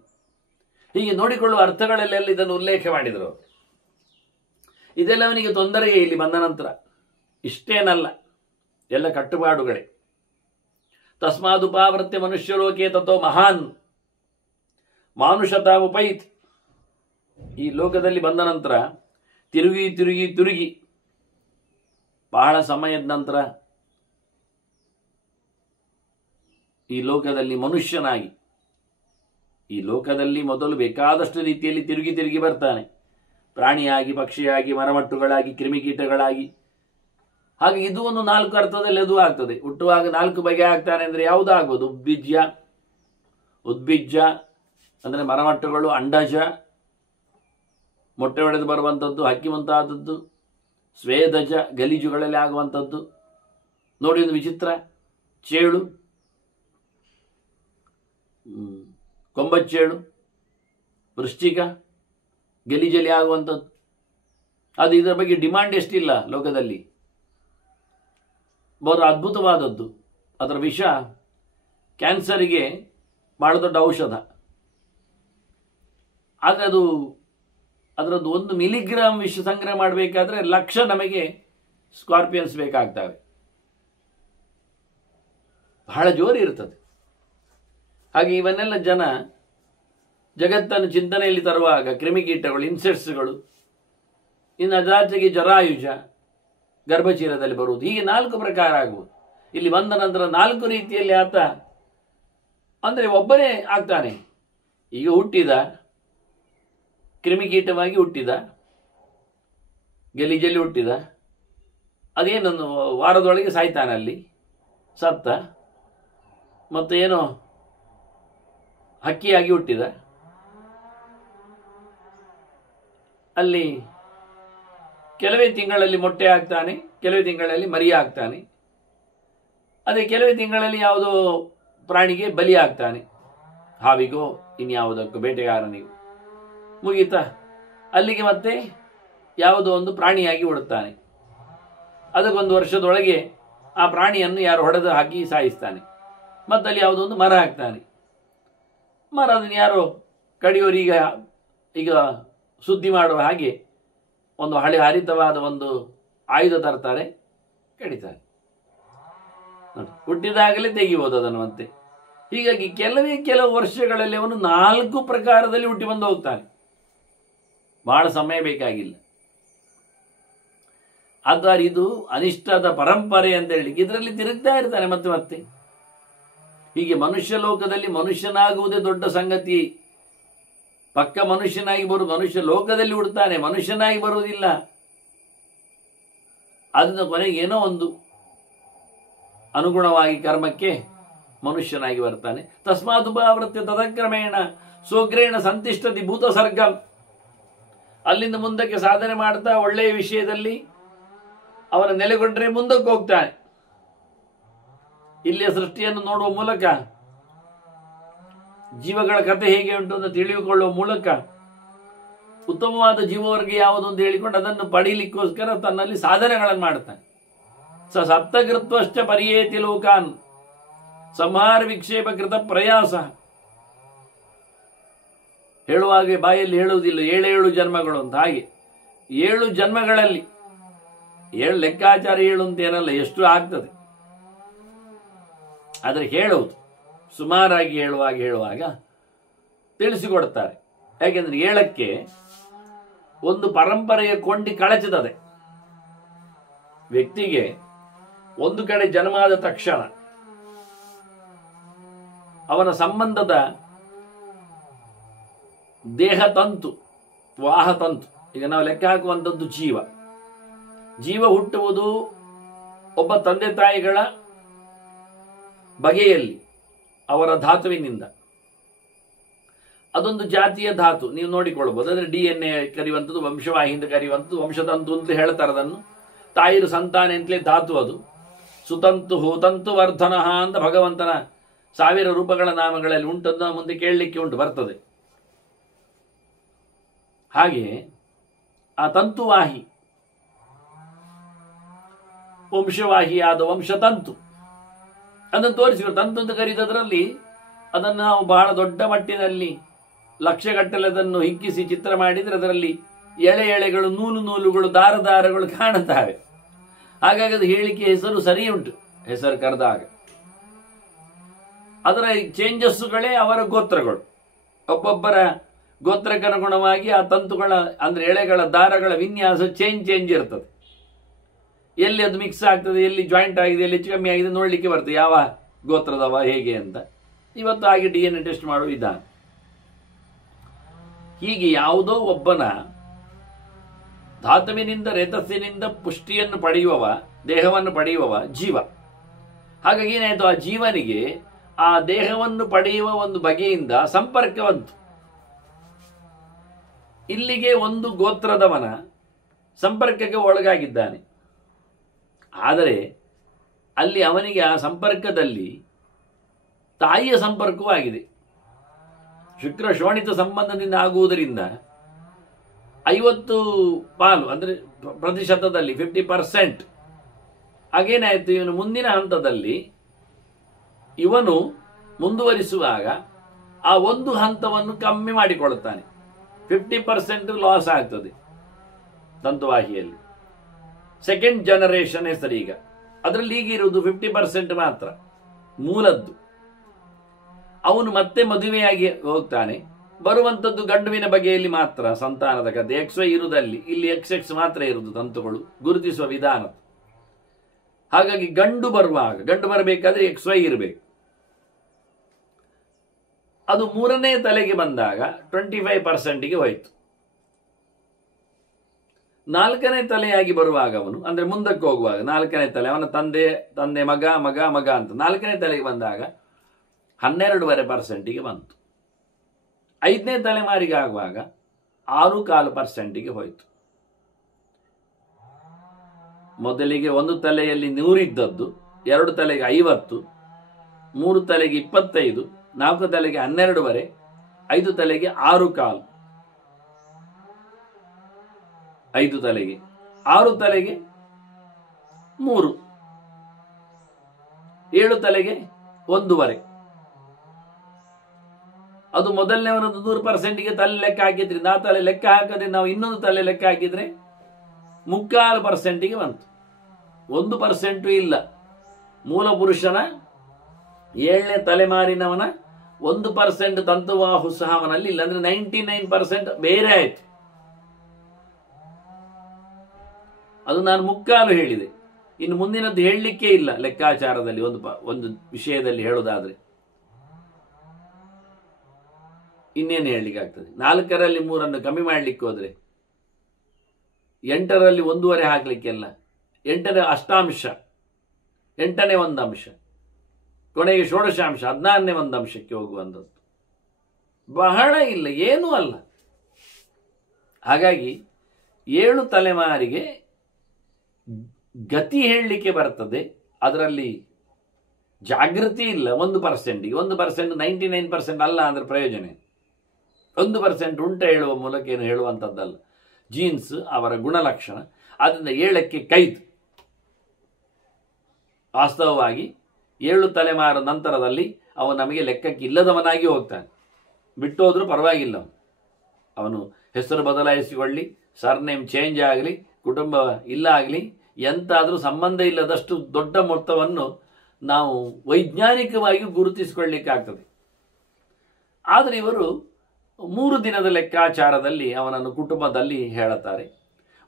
ಹೀಗೆ ನೋಡಿಕೊಳ್ಳುವ ಅರ್ಥಗಳಲ್ಲೆಲ್ಲ ಇದನ್ನು ಉಲ್ಲೇಖ ಮಾಡಿದರು. ಇದೆಲ್ಲ ಅವನಿಗೆ ತೊಂದರೆಯೇ ಇಲ್ಲಿ ಬಂದ ನಂತರ. ಇಷ್ಟೇನಲ್ಲ, ಎಲ್ಲ ಕಟ್ಟುಪಾಡುಗಳೇ. ತಸ್ಮಾದುಪಾವೃತ್ಯ ಮನುಷ್ಯಲೋಕೆ ತಥೋ ಮಹಾನ್ ಮಾನುಷತಾ ಉಪೈತ್. ಈ ಲೋಕದಲ್ಲಿ ಬಂದ ನಂತರ ತಿರುಗಿ ಬಹಳ ಸಮಯದ ನಂತರ ಈ ಲೋಕದಲ್ಲಿ ಮನುಷ್ಯನಾಗಿ, ಈ ಲೋಕದಲ್ಲಿ ಮೊದಲು ಬೇಕಾದಷ್ಟು ರೀತಿಯಲ್ಲಿ ತಿರುಗಿ ಬರ್ತಾನೆ. ಪ್ರಾಣಿಯಾಗಿ, ಪಕ್ಷಿಯಾಗಿ, ಮರಮಟ್ಟುಗಳಾಗಿ, ಕ್ರಿಮಿಕೀಟಗಳಾಗಿ. ಹಾಗೆ ಇದು ಒಂದು 4 ಅರ್ಥದಲ್ಲಿ ಅದು ಆಗ್ತದೆ. ಹುಟ್ಟುವಾಗ 4 ಬಗೆ ಆಗ್ತಾನೆ ಅಂದರೆ ಯಾವುದಾಗ್ಬೋದು? ಉದ್ಬೀಜ ಅಂದರೆ ಮರಮಟ್ಟುಗಳು, ಅಂಡಜ ಮೊಟ್ಟೆ ಹೊಡೆದು ಬರುವಂಥದ್ದು, ಹಕ್ಕಿ ಮುಂತಾದದ್ದು, ಸ್ವೇದಜ ಗಲೀಜುಗಳಲ್ಲಿ ಆಗುವಂಥದ್ದು. ನೋಡಿ ಒಂದು ವಿಚಿತ್ರ, ಚೇಳು, ಕೊಂಬಚ್ಚೇಳು, ವೃಶ್ಚಿಕ, ಗಲೀಜಲಿ ಆಗುವಂಥದ್ದು. ಅದು ಇದರ ಬಗ್ಗೆ ಡಿಮಾಂಡ್ ಎಷ್ಟಿಲ್ಲ ಲೋಕದಲ್ಲಿ. ಬಹಳ ಅದ್ಭುತವಾದದ್ದು. ಅದರ ವಿಷ ಕ್ಯಾನ್ಸರಿಗೆ ಬಹಳ ದೊಡ್ಡ ಔಷಧ. ಆದರೆ ಅದರದ್ದು 1 ಮಿಲಿಗ್ರಾಮ್ ವಿಷ ಸಂಗ್ರಹ ಮಾಡಬೇಕಾದ್ರೆ 1,00,000 ನಮಗೆ ಸ್ಕಾರ್ಪಿಯನ್ಸ್ ಬೇಕಾಗ್ತವೆ. ಬಹಳ ಜೋರು ಇರ್ತದೆ. ಹಾಗೆ ಇವನ್ನೆಲ್ಲ ಜಗತ್ತನ್ನು ಚಿಂತನೆಯಲ್ಲಿ ತರುವಾಗ ಕ್ರಿಮಿಕೀಟಗಳು, ಇನ್ಸೆಕ್ಟ್ಸ್ಗಳು, ಇನ್ನು ಅದಾಚೆಗೆ ಜರಾಯುಜ ಗರ್ಭಚೀಲದಲ್ಲಿ ಬರುವುದು, ಹೀಗೆ 4 ಪ್ರಕಾರ ಆಗುವುದು. ಇಲ್ಲಿ ಬಂದ ನಂತರ 4 ರೀತಿಯಲ್ಲಿ ಆತ ಅಂದರೆ ಒಬ್ಬನೇ ಆಗ್ತಾನೆ. ಈಗ ಹುಟ್ಟಿದ ಕ್ರಿಮಿಕೀಟವಾಗಿ ಹುಟ್ಟಿದ, ಗಲೀಜಲ್ಲಿ ಹುಟ್ಟಿದ, ಅದೇನೊಂದು ವಾರದೊಳಗೆ ಸಾಯ್ತಾನೆ, ಅಲ್ಲಿ ಸತ್ತ. ಮತ್ತು ಏನೋ ಹಕ್ಕಿಯಾಗಿ ಹುಟ್ಟಿದ, ಅಲ್ಲಿ ಕೆಲವೇ ತಿಂಗಳಲ್ಲಿ ಮೊಟ್ಟೆ ಆಗ್ತಾನೆ, ಕೆಲವೇ ತಿಂಗಳಲ್ಲಿ ಮರಿ ಆಗ್ತಾನೆ. ಅದೇ ಕೆಲವೇ ತಿಂಗಳಲ್ಲಿ ಯಾವುದೋ ಪ್ರಾಣಿಗೆ ಬಲಿ ಆಗ್ತಾನೆ, ಹಾವಿಗೋ ಇನ್ಯಾವುದಕ್ಕೂ, ಬೇಟೆಗಾರನಿಗೂ. ಮುಗೀತಾ, ಅಲ್ಲಿಗೆ ಮತ್ತೆ ಯಾವುದೋ ಒಂದು ಪ್ರಾಣಿಯಾಗಿ ಹುಡುತ್ತಾನೆ. ಅದಕ್ಕೊಂದು ವರ್ಷದೊಳಗೆ ಆ ಪ್ರಾಣಿಯನ್ನು ಯಾರು ಹೊಡೆದು ಹಾಕಿ ಸಾಯಿಸ್ತಾನೆ. ಮತ್ತಲ್ಲಿ ಯಾವುದೋ ಒಂದು ಮರ ಹಾಕ್ತಾನೆ. ಮರ ಅದನ್ನು ಯಾರೋ ಕಡಿಯೋರು ಈಗ ಸುದ್ದಿ ಮಾಡುವ ಹಾಗೆ ಒಂದು ಹರಿತವಾದ ಒಂದು ಆಯುಧ ತರ್ತಾರೆ, ಕಡಿತಾರೆ. ಹುಟ್ಟಿದಾಗಲೇ ತೆಗಿಬೋದು ಅದನ್ನು ಮತ್ತೆ. ಹೀಗಾಗಿ ಕೆಲವು ವರ್ಷಗಳಲ್ಲಿ ಅವನು 4 ಪ್ರಕಾರದಲ್ಲಿ ಹುಟ್ಟಿ ಬಂದು ಹೋಗ್ತಾನೆ. ಬಹಳ ಸಮಯ ಬೇಕಾಗಿಲ್ಲ. ಆದರೆ ಇದು ಅನಿಷ್ಟದ ಪರಂಪರೆ ಅಂತ ಹೇಳಿ ಇದರಲ್ಲಿ ತಿರುಗ್ತಾ ಇರ್ತಾನೆ ಮತ್ತೆ ಮತ್ತೆ. ಹೀಗೆ ಮನುಷ್ಯ ಲೋಕದಲ್ಲಿ ಮನುಷ್ಯನಾಗುವುದೇ ದೊಡ್ಡ ಸಂಗತಿ. ಪಕ್ಕ ಮನುಷ್ಯನಾಗಿ ಮನುಷ್ಯ ಲೋಕದಲ್ಲಿ ಹುಡ್ತಾನೆ, ಮನುಷ್ಯನಾಗಿ ಬರುವುದಿಲ್ಲ. ಅದನ್ನ ಕೊನೆಗೆ ಏನೋ ಒಂದು ಅನುಗುಣವಾಗಿ ಕರ್ಮಕ್ಕೆ ಮನುಷ್ಯನಾಗಿ ಬರ್ತಾನೆ. ತಸ್ಮಾದುಪಾವೃತ್ಯ ತದಕ್ರಮೇಣ ಸ್ವಗ್ರೇಣ ಸಂತಿಷ್ಠತಿ ಭೂತ ಸರ್ಗಂ. ಅಲ್ಲಿಂದ ಮುಂದಕ್ಕೆ ಸಾಧನೆ ಮಾಡ್ತಾ ಒಳ್ಳೆಯ ವಿಷಯದಲ್ಲಿ ಅವನ ನೆಲೆಗೊಂಡ್ರೆ ಮುಂದಕ್ಕೆ ಹೋಗ್ತಾನೆ. ಇಲ್ಲಿಯ ಸೃಷ್ಟಿಯನ್ನು ನೋಡುವ ಮೂಲಕ, ಜೀವಗಳ ಕಥೆ ಹೇಗೆ ಉಂಟು ಅಂತ ತಿಳಿದುಕೊಳ್ಳುವ ಮೂಲಕ ಉತ್ತಮವಾದ ಜೀವವರ್ಗ ಯಾವುದು ಅಂತ ಹೇಳಿಕೊಂಡು ಅದನ್ನು ಪಡೀಲಿಕ್ಕೋಸ್ಕರ ತನ್ನಲ್ಲಿ ಸಾಧನೆಗಳನ್ನು ಮಾಡ್ತಾನೆ. ಸಪ್ತಕೃತ್ವಶ್ಚ ಪರಿಯೇತಿ ಲೋಕಾನ್ ಸಂಹಾರ ವಿಕ್ಷೇಪ ಕೃತ ಪ್ರಯಾಸ. ಹೇಳುವಾಗೆ ಬಾಯಲ್ಲಿ ಹೇಳುವುದಿಲ್ಲ 7 ಜನ್ಮಗಳು ಅಂತ. ಹಾಗೆ 7 ಜನ್ಮಗಳಲ್ಲಿ 7 ಲೆಕ್ಕಾಚಾರ 7 ಅಂತ ಏನಲ್ಲ, ಎಷ್ಟು ಆಗ್ತದೆ. ಆದರೆ ಹೇಳುವುದು ಸುಮಾರಾಗಿ ಹೇಳುವಾಗ ತಿಳಿಸಿಕೊಡ್ತಾರೆ. ಯಾಕೆಂದ್ರೆ 7ಕ್ಕೆ ಒಂದು ಪರಂಪರೆಯ ಕೊಂಡಿ ಕಳಚುತ್ತದೆ. ವ್ಯಕ್ತಿಗೆ ಒಂದು ಕಡೆ ಜನ್ಮ ಆದ ತಕ್ಷಣ ಅವನ ಸಂಬಂಧದ ದೇಹ ತಂತು, ವಾಹ ತಂತು, ಈಗ ನಾವು ಲೆಕ್ಕ ಹಾಕುವಂಥದ್ದು ಜೀವ ಹುಟ್ಟುವುದು ಒಬ್ಬ ತಂದೆ ತಾಯಿಗಳ ಬಗೆಯಲ್ಲಿ, ಅವರ ಧಾತುವಿನಿಂದ. ಅದೊಂದು ಜಾತಿಯ ಧಾತು, ನೀವು ನೋಡಿಕೊಳ್ಬಹುದು. ಅಂದ್ರೆ DNA ಕರೆಯುವಂಥದ್ದು, ವಂಶವಾಹಿಯಿಂದ ಕರೆಯುವಂಥದ್ದು ವಂಶತಂತು ಅಂತ ಹೇಳ್ತಾರೆ. ಅದನ್ನು ತಾಯಿರು ಸಂತಾನ ಅಂತಲೇ ಧಾತು. ಅದು ಸುತಂತು ಹೋತಂತು ವರ್ಧನ ಅಂತ ಭಗವಂತನ 1000 ರೂಪಗಳ ನಾಮಗಳಲ್ಲಿ ಉಂಟನ್ನು ಮುಂದೆ ಕೇಳಲಿಕ್ಕೆ ಉಂಟು, ಬರ್ತದೆ. ಹಾಗೆ ಆ ತಂತುವಾಹಿ, ವಂಶವಾಹಿಯಾದ ವಂಶತಂತು ಅದನ್ನು ತೋರಿಸಿದ್ರು. ತಂತು ಅಂತ ಕರೀತದ್ರಲ್ಲಿ ಅದನ್ನು ನಾವು ಬಹಳ ದೊಡ್ಡ ಮಟ್ಟಿನಲ್ಲಿ ಲಕ್ಷಗಟ್ಟಲೆ ಅದನ್ನು ಹಿಗ್ಗಿಸಿ ಚಿತ್ರ ಮಾಡಿದರೆ ಅದರಲ್ಲಿ ಎಳೆಗಳು, ನೂಲುಗಳು, ದಾರಗಳು ಕಾಣುತ್ತವೆ. ಹಾಗಾಗಿ ಅದು ಹೇಳಿಕೆ ಹೆಸರು ಸರಿ ಉಂಟು, ಹೆಸರು ಕರೆದಾಗ. ಅದರ ಚೇಂಜಸ್ಸುಗಳೇ ಅವರ ಗೋತ್ರಗಳು. ಒಬ್ಬೊಬ್ಬರ ಗೋತ್ರಕ್ಕನುಗುಣವಾಗಿ ಆ ತಂತುಗಳ ಅಂದ್ರೆ ಎಳೆಗಳ ದಾರಗಳ ವಿನ್ಯಾಸ ಚೇಂಜ್ ಇರ್ತದೆ. ಎಲ್ಲಿ ಅದು ಮಿಕ್ಸ್ ಆಗ್ತದೆ, ಎಲ್ಲಿ ಜಾಯಿಂಟ್ ಆಗಿದೆ, ಎಲ್ಲಿ ಹೆಚ್ಚು ಕಮ್ಮಿ ಆಗಿದೆ ನೋಡ್ಲಿಕ್ಕೆ ಬರ್ತದೆ, ಯಾವ ಗೋತ್ರದವ ಹೇಗೆ ಅಂತ. ಇವತ್ತು ಹಾಗೆ DNA ಟೆಸ್ಟ್ ಮಾಡುವ ವಿಧಾನ. ಹೀಗೆ ಯಾವುದೋ ಒಬ್ಬನ ಧಾತುವಿನಿಂದ ರೇತಸ್ಸಿನಿಂದ ಪುಷ್ಟಿಯನ್ನು ಪಡೆಯುವವ, ದೇಹವನ್ನು ಪಡೆಯುವವ ಜೀವ. ಹಾಗಾಗಿ ಏನಾಯ್ತು, ಆ ಜೀವನಿಗೆ ಆ ದೇಹವನ್ನು ಪಡೆಯುವ ಒಂದು ಬಗೆಯಿಂದ ಸಂಪರ್ಕವಂತು. ಇಲ್ಲಿಗೆ ಒಂದು ಗೋತ್ರದವನ ಸಂಪರ್ಕಕ್ಕೆ ಒಳಗಾಗಿದ್ದಾನೆ. ಆದರೆ ಅಲ್ಲಿ ಅವನಿಗೆ ಆ ಸಂಪರ್ಕದಲ್ಲಿ ತಾಯಿಯ ಸಂಪರ್ಕವೂ ಆಗಿದೆ. ಶುಕ್ರ ಶೋಣಿತ ಸಂಬಂಧದಿಂದ ಆಗುವುದರಿಂದ 50 ಪಾಲು ಅಂದ್ರೆ ಪ್ರತಿಶತದಲ್ಲಿ 50%. ಹಾಗೇನಾಯ್ತು, ಇವನು ಮುಂದಿನ ಹಂತದಲ್ಲಿ ಇವನು ಮುಂದುವರಿಸುವಾಗ ಆ ಒಂದು ಹಂತವನ್ನು ಕಮ್ಮಿ ಮಾಡಿಕೊಳ್ಳುತ್ತಾನೆ. 50% ಲಾಸ್ ಆಗ್ತದೆ ತಂತುವಾಹಿಯಲ್ಲಿ. ಸೆಕೆಂಡ್ ಜನರೇಷನ್ ಹೆಸರೀಗ ಅದರಲ್ಲಿ ಈಗಿರುವುದು 50% ಮಾತ್ರ ಮೂಲದ್ದು. ಅವನು ಮತ್ತೆ ಮದುವೆಯಾಗಿ ಹೋಗ್ತಾನೆ. ಬರುವಂಥದ್ದು ಗಂಡುವಿನ ಬಗೆಯಲ್ಲಿ ಮಾತ್ರ ಸಂತಾನದ ಕಥೆ. XY ಇರುವುದಲ್ಲಿ ಇಲ್ಲಿ XX ಮಾತ್ರ ಇರುವುದು ತಂತುಗಳು ಗುರುತಿಸುವ ವಿಧಾನ. ಹಾಗಾಗಿ ಗಂಡು ಬರಬೇಕಾದ್ರೆ XY ಇರಬೇಕು. ಅದು 3ನೇ ತಲೆಗೆ ಬಂದಾಗ 25%ಗೆ ಹೋಯಿತು. 4ನೇ ತಲೆಯಾಗಿ ಬರುವಾಗ ಅವನು ಅಂದ್ರೆ ಮುಂದಕ್ಕೆ ಹೋಗುವಾಗ 4ನೇ ತಲೆ, ಅವನ ತಂದೆ ಮಗ ಅಂತ 4ನೇ ತಲೆಗೆ ಬಂದಾಗ 12.5%ಗೆ ಬಂತು. 5ನೇ ತಲೆಮಾರಿಗೆ ಆಗುವಾಗ 6.25%ಗೆ ಹೋಯಿತು. ಮೊದಲಿಗೆ ಒಂದು ತಲೆಯಲ್ಲಿ 100 ಇದ್ದದ್ದು 2 ತಲೆಗೆ 50, 3 ತಲೆಗೆ 25, 4 ತಲೆಗೆ 12.5, 5 ತಲೆಗೆ 6.25, 5 ತಲೆಗೆ 6 ತಲೆಗೆ 3, 7 ತಲೆಗೆ 1.5. ಅದು ಮೊದಲನೇವನದ್ದು 100%ಗೆ ತಲೆ ಲೆಕ್ಕ ಹಾಕಿದ್ರಿಂದ ಆ ತಲೆ ಲೆಕ್ಕ ಹಾಕದೆ ನಾವು ಇನ್ನೊಂದು ತಲೆ ಲೆಕ್ಕ ಹಾಕಿದ್ರೆ 3.25%ಗೆ ಬಂತು. 1% ಇಲ್ಲ. ಮೂಲ ಪುರುಷನ 7ನೇ ತಲೆಮಾರಿನವನ 1% ತಂತುವಾಹು ಸಹ ಅವನಲ್ಲಿ ಇಲ್ಲ. ಅಂದ್ರೆ 99% ಬೇರೆ ಆಯ್ತು. ಅದು ನಾನು ಮುಕ್ಕಾಲು ಹೇಳಿದೆ. ಇನ್ನು ಮುಂದಿನದ್ದು ಹೇಳಲಿಕ್ಕೆ ಇಲ್ಲ ಲೆಕ್ಕಾಚಾರದಲ್ಲಿ. ಒಂದು ವಿಷಯದಲ್ಲಿ ಹೇಳೋದಾದ್ರೆ ಇನ್ನೇನು ಹೇಳಲಿಕ್ಕೆ ಆಗ್ತದೆ? 4ರಲ್ಲಿ 3 ಕಮ್ಮಿ ಮಾಡಲಿಕ್ಕೆ ಹೋದ್ರೆ 8ರಲ್ಲಿ 1.5 ಹಾಕ್ಲಿಕ್ಕೆಲ್ಲ 8ನೇ ಅಷ್ಟಾಂಶ 8ನೇ 1 ಅಂಶ ಕೊನೆಗೆ ಷೋಡಶಾಂಶ 16ನೇ 1 ಅಂಶಕ್ಕೆ ಹೋಗುವಂಥದ್ದು ಬಹಳ ಇಲ್ಲ, ಏನೂ ಅಲ್ಲ. ಹಾಗಾಗಿ 7 ತಲೆಮಾರಿಗೆ ಗತಿ ಹೇಳಲಿಕ್ಕೆ ಬರ್ತದೆ. ಅದರಲ್ಲಿ ಜಾಗೃತಿ ಇಲ್ಲ. 1%, 1%, 99% ಅಲ್ಲ ಅಂದ್ರೆ ಪ್ರಯೋಜನ. 1% ಉಂಟ ಹೇಳುವ ಮೂಲಕ ಏನು ಹೇಳುವಂಥದ್ದಲ್ಲ. ಜೀನ್ಸ್ ಅವರ ಗುಣಲಕ್ಷಣ. ಅದರಿಂದ 7ಕ್ಕೆ ಕೈದು. ವಾಸ್ತವವಾಗಿ 7 ತಲೆಮಾರು ನಂತರದಲ್ಲಿ ಅವನು ನಮಗೆ ಲೆಕ್ಕಕ್ಕೆ ಇಲ್ಲದವನಾಗಿ ಹೋಗ್ತಾನೆ. ಬಿಟ್ಟೋದ್ರೂ ಪರವಾಗಿಲ್ಲ. ಅವನು ಹೆಸರು ಬದಲಾಯಿಸಿಕೊಳ್ಳಿ, ಸರ್ನೇಮ್ ಚೇಂಜ್ ಆಗಲಿ, ಕುಟುಂಬ ಇಲ್ಲ ಆಗಲಿ, ಎಂತಾದರೂ ಸಂಬಂಧ ಇಲ್ಲದಷ್ಟು ದೊಡ್ಡ ಮೊತ್ತವನ್ನು ನಾವು ವೈಜ್ಞಾನಿಕವಾಗಿ ಗುರುತಿಸಿಕೊಳ್ಳಿಕ್ಕಾಗ್ತದೆ. ಆದರೆ ಇವರು 3 ದಿನದ ಲೆಕ್ಕಾಚಾರದಲ್ಲಿ ಅವನನ್ನು ಕುಟುಂಬದಲ್ಲಿ ಹೇಳುತ್ತಾರೆ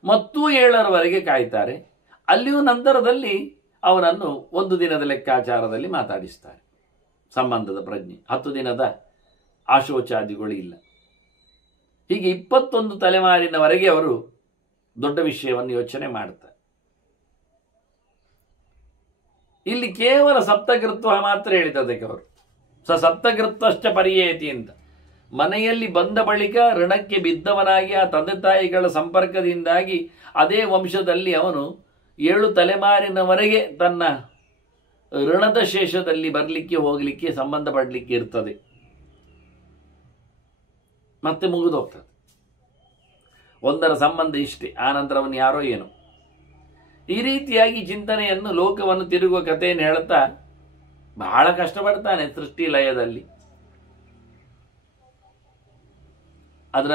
ಮತ್ತು 7ರವರೆಗೆ ಕಾಯ್ತಾರೆ. ಅಲ್ಲಿಯೂ ನಂತರದಲ್ಲಿ ಅವನನ್ನು 1 ದಿನದ ಲೆಕ್ಕಾಚಾರದಲ್ಲಿ ಮಾತಾಡಿಸ್ತಾರೆ. ಸಂಬಂಧದ ಪ್ರಜ್ಞೆ 10 ದಿನದ ಆಶೋಚಾದಿಗಳು ಇಲ್ಲ. ಹೀಗೆ 21 ತಲೆಮಾರಿನವರೆಗೆ ಅವರು ದೊಡ್ಡ ವಿಷಯವನ್ನು ಯೋಚನೆ ಮಾಡ್ತಾರೆ. ಇಲ್ಲಿ ಕೇವಲ ಸಪ್ತಕೃತ್ವ ಮಾತ್ರ ಹೇಳಿದ್ದಕ್ಕೆ ಅವರು ಸಪ್ತಕೃತ್ವಶ್ಚ ಪರಿಯೇತಿ ಅಂತ. ಮನೆಯಲ್ಲಿ ಬಂದ ಬಳಿಕ ಋಣಕ್ಕೆ ಬಿದ್ದವನಾಗಿ ಆ ತಂದೆ ತಾಯಿಗಳ ಸಂಪರ್ಕದಿಂದಾಗಿ ಅದೇ ವಂಶದಲ್ಲಿ ಅವನು 7 ತಲೆಮಾರಿನವರೆಗೆ ತನ್ನ ಋಣದ ಶೇಷದಲ್ಲಿ ಬರಲಿಕ್ಕೆ ಹೋಗಲಿಕ್ಕೆ ಸಂಬಂಧ ಪಡಲಿಕ್ಕೆ ಇರ್ತದೆ. ಮತ್ತೆ ಮುಗಿದೋಗ್ತದೆ. 1ರ ಸಂಬಂಧ ಇಷ್ಟೇ, ಆನಂತರ ಅವನು ಯಾರೋ ಏನೋ. ಈ ರೀತಿಯಾಗಿ ಚಿಂತನೆಯನ್ನು ಲೋಕವನ್ನು ತಿರುಗುವ ಕಥೆಯನ್ನು ಹೇಳುತ್ತಾ ಬಹಳ ಕಷ್ಟಪಡ್ತಾನೆ ಸೃಷ್ಟಿ ಲಯದಲ್ಲಿ. ಅದರ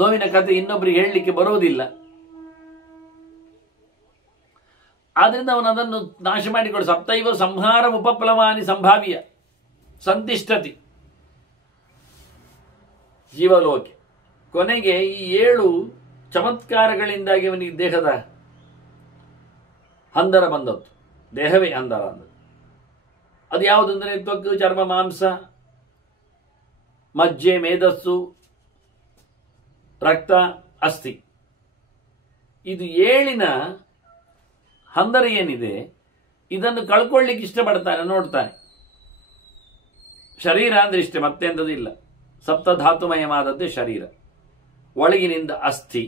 ನೋವಿನ ಕಥೆ ಇನ್ನೊಬ್ಬರಿಗೆ ಹೇಳಲಿಕ್ಕೆ ಬರೋದಿಲ್ಲ. ಆದ್ರಿಂದ ಅವನು ಅದನ್ನು ನಾಶ ಮಾಡಿಕೊಂಡು ಸಪ್ತೈವ ಸಂಹಾರ ಉಪಪ್ಲವಾನಿ ಸಂಭಾವ್ಯ ಸಂತಿಷ್ಠತಿ ಜೀವಲೋಕೆ. ಕೊನೆಗೆ ಈ 7 ಚಮತ್ಕಾರಗಳಿಂದಾಗಿ ಅವನಿಗೆ ದೇಹದ ಹಂದರ ಬಂದದ್ದು. ದೇಹವೇ ಹಂದರ ಅಂದದ್ದು. ಅದು ಯಾವುದಂದ್ರೆ ತ್ವಕ್, ಚರ್ಮ, ಮಾಂಸ, ಮಜ್ಜೆ, ಮೇಧಸ್ಸು, ರಕ್ತ, ಅಸ್ಥಿ. ಇದು 7ನ ಹಂದರ ಏನಿದೆ ಇದನ್ನು ಕಳ್ಕೊಳ್ಳಿಕ್ಕೆ ಇಷ್ಟಪಡ್ತಾನೆ, ನೋಡ್ತಾನೆ. ಶರೀರ ಅಂದ್ರೆ ಇಷ್ಟೇ, ಮತ್ತೆಂಥದ್ದು ಇಲ್ಲ. ಸಪ್ತಧಾತುಮಯವಾದದ್ದೇ ಶರೀರ. ಒಳಗಿನಿಂದ ಅಸ್ಥಿ.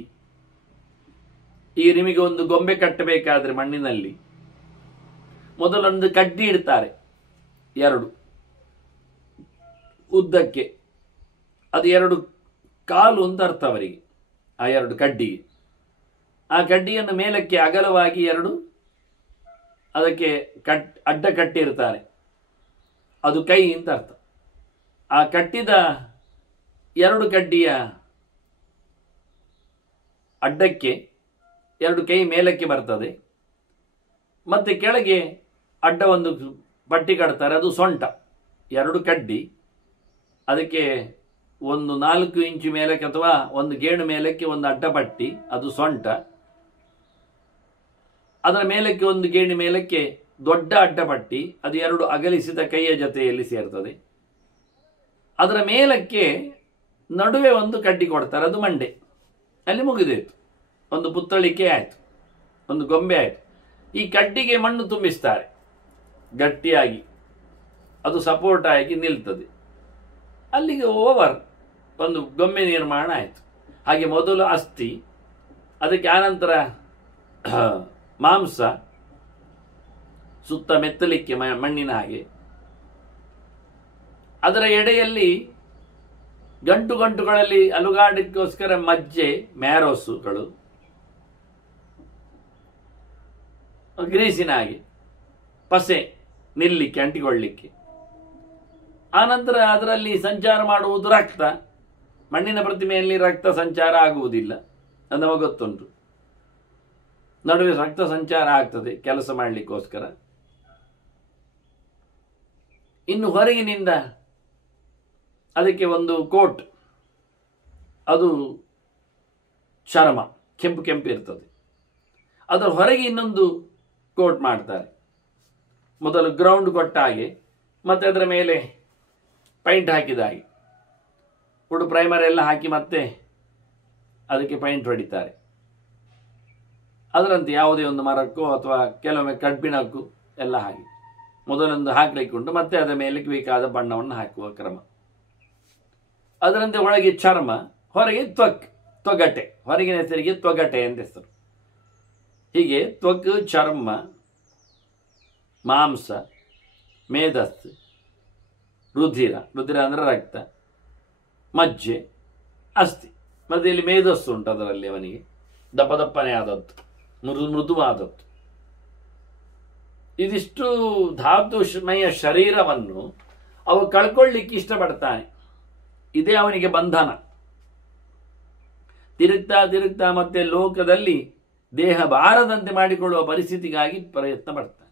ಈಗ ನಿಮಗೆ ಒಂದು ಗೊಂಬೆ ಕಟ್ಟಬೇಕಾದ್ರೆ ಮಣ್ಣಿನಲ್ಲಿ ಮೊದಲೊಂದು ಕಡ್ಡಿ ಇಡ್ತಾರೆ, 2 ಉದ್ದಕ್ಕೆ. ಅದು 2 ಕಾಲು ಅಂತ ಅರ್ಥ ಅವರಿಗೆ, ಆ 2 ಕಡ್ಡಿಗೆ. ಆ ಕಡ್ಡಿಯನ್ನು ಮೇಲಕ್ಕೆ ಅಗಲವಾಗಿ 2 ಅದಕ್ಕೆ ಅಡ್ಡ ಕಟ್ಟಿರ್ತಾರೆ, ಅದು ಕೈ ಅಂತ ಅರ್ಥ. ಆ ಕಟ್ಟಿದ 2 ಕಡ್ಡಿಯ ಅಡ್ಡಕ್ಕೆ 2 ಕೈ ಮೇಲಕ್ಕೆ ಬರ್ತದೆ. ಮತ್ತೆ ಕೆಳಗೆ ಅಡ್ಡ ಒಂದು ಪಟ್ಟಿ ಕಟ್ತಾರೆ, ಅದು ಸೊಂಟ. 2 ಕಡ್ಡಿ, ಅದಕ್ಕೆ ಒಂದು 4 ಇಂಚು ಮೇಲಕ್ಕೆ ಅಥವಾ ಒಂದು ಗೇಣು ಮೇಲಕ್ಕೆ ಒಂದು ಅಡ್ಡ ಪಟ್ಟಿ, ಅದು ಸೊಂಟ. ಅದರ ಮೇಲಕ್ಕೆ ಒಂದು ಗೇಣಿ ಮೇಲಕ್ಕೆ ದೊಡ್ಡ ಅಡ್ಡಪಟ್ಟಿ, ಅದು 2 ಅಗಲಿಸಿದ ಕೈಯ ಜೊತೆಯಲ್ಲಿ ಸೇರ್ತದೆ. ಅದರ ಮೇಲಕ್ಕೆ ನಡುವೆ ಒಂದು ಕಡ್ಡಿ ಕೊಡ್ತಾರೆ, ಅದು ಮಂಡೆ. ಅಲ್ಲಿ ಮುಗಿದೋಯ್ತು, ಒಂದು ಪುತ್ತಳಿಕೆ ಆಯ್ತು, ಒಂದು ಗೊಂಬೆ ಆಯ್ತು. ಈ ಕಡ್ಡಿಗೆ ಮಣ್ಣು ತುಂಬಿಸ್ತಾರೆ ಗಟ್ಟಿಯಾಗಿ, ಅದು ಸಪೋರ್ಟ್ ಆಗಿ ನಿಲ್ತದೆ. ಅಲ್ಲಿಗೆ ಓವರ್, ಒಂದು ಗೊಂಬೆ ನಿರ್ಮಾಣ ಆಯಿತು. ಹಾಗೆ ಮೊದಲು ಅಸ್ಥಿ, ಅದಕ್ಕೆ ಆನಂತರ ಮಾಂಸ, ಸುತ್ತ ಮೆತ್ತಲಿಕ್ಕೆ ಮಣ್ಣಿನ ಹಾಗೆ. ಅದರ ಎಡೆಯಲ್ಲಿ ಗಂಟುಗಳಲ್ಲಿ ಅಲುಗಾಡಕ್ಕೋಸ್ಕರ ಮಜ್ಜೆ, ಮ್ಯಾರೋಸುಗಳು, ಗ್ರೀಸಿನ ಹಾಗೆ ಪಸೆ ನಿಲ್ಲಿಕ್ಕೆ, ಅಂಟಿಕೊಳ್ಳಿಕ್ಕೆ. ಆನಂತರ ಅದರಲ್ಲಿ ಸಂಚಾರ ಮಾಡುವುದು ರಕ್ತ. ಮಣ್ಣಿನ ಪ್ರತಿಮೆಯಲ್ಲಿ ರಕ್ತ ಸಂಚಾರ ಆಗುವುದಿಲ್ಲ, ಅದು ನಮಗೆ ಗೊತ್ತುಂಟು. ನಡುವೆ ರಕ್ತ ಸಂಚಾರ ಆಗ್ತದೆ ಕೆಲಸ ಮಾಡಲಿಕ್ಕೋಸ್ಕರ. ಇನ್ನು ಹೊರಗಿನಿಂದ ಅದಕ್ಕೆ ಒಂದು ಕೋಟ್, ಅದು ಚರ್ಮ, ಕೆಂಪು ಕೆಂಪು ಇರ್ತದೆ. ಅದರ ಹೊರಗೆ ಇನ್ನೊಂದು ಕೋಟ್ ಮಾಡ್ತಾರೆ. ಮೊದಲು ಗ್ರೌಂಡ್ ಕೊಟ್ಟ ಹಾಗೆ ಮತ್ತೆ ಅದರ ಮೇಲೆ ಪೈಂಟ್ ಹಾಕಿದ ಹಾಗೆ, ಉಡು ಪ್ರೈಮರ್ ಎಲ್ಲ ಹಾಕಿ ಮತ್ತೆ ಅದಕ್ಕೆ ಪೈಂಟ್ ಹೊಡಿತಾರೆ. ಅದರಂತೆ ಯಾವುದೇ ಒಂದು ಮರಕ್ಕೂ ಅಥವಾ ಕೆಲವೊಮ್ಮೆ ಕಬ್ಬಿಣಕ್ಕೂ ಎಲ್ಲ ಹಾಗೆ ಮೊದಲೊಂದು ಹಾಕಲಿಕ್ಕೆ ಉಂಟು, ಮತ್ತೆ ಅದರ ಮೇಲೆ ಬೇಕಾದ ಬಣ್ಣವನ್ನು ಹಾಕುವ ಕ್ರಮ. ಅದರಂತೆ ಒಳಗೆ ಚರ್ಮ, ಹೊರಗೆ ತೊಗಟೆ, ಹೊರಗಿನ ಹೆಸರಿಗೆ ತೊಗಟೆ ಅಂತ ಹೆಸರು. ಹೀಗೆ ತ್ವಕ್, ಚರ್ಮ, ಮಾಂಸ, ಮೇಧಸ್ಸು, ರುಧಿರ ಅಂದರೆ ರಕ್ತ, ಮಜ್ಜೆ, ಅಸ್ಥಿ. ಮತ್ತೆ ಇಲ್ಲಿ ಮೇಧಸ್ಸು ಉಂಟು, ಅದರಲ್ಲಿ ಅವನಿಗೆ ದಪ್ಪದಪ್ಪನೆ ಆದದ್ದು, ಮೃದುವಾದದ್ದು. ಇದಿಷ್ಟು ಧಾತುಮಯ ಶರೀರವನ್ನು ಅವ ಕಳ್ಕೊಳ್ಳಿಕ್ಕೆ ಇಷ್ಟಪಡ್ತಾನೆ. ಇದೇ ಅವನಿಗೆ ಬಂಧನ. ತಿರುಗ್ತಾ ಮತ್ತೆ ಲೋಕದಲ್ಲಿ ದೇಹ ಬಾರದಂತೆ ಮಾಡಿಕೊಳ್ಳುವ ಪರಿಸ್ಥಿತಿಗಾಗಿ ಪ್ರಯತ್ನ ಪಡ್ತಾನೆ.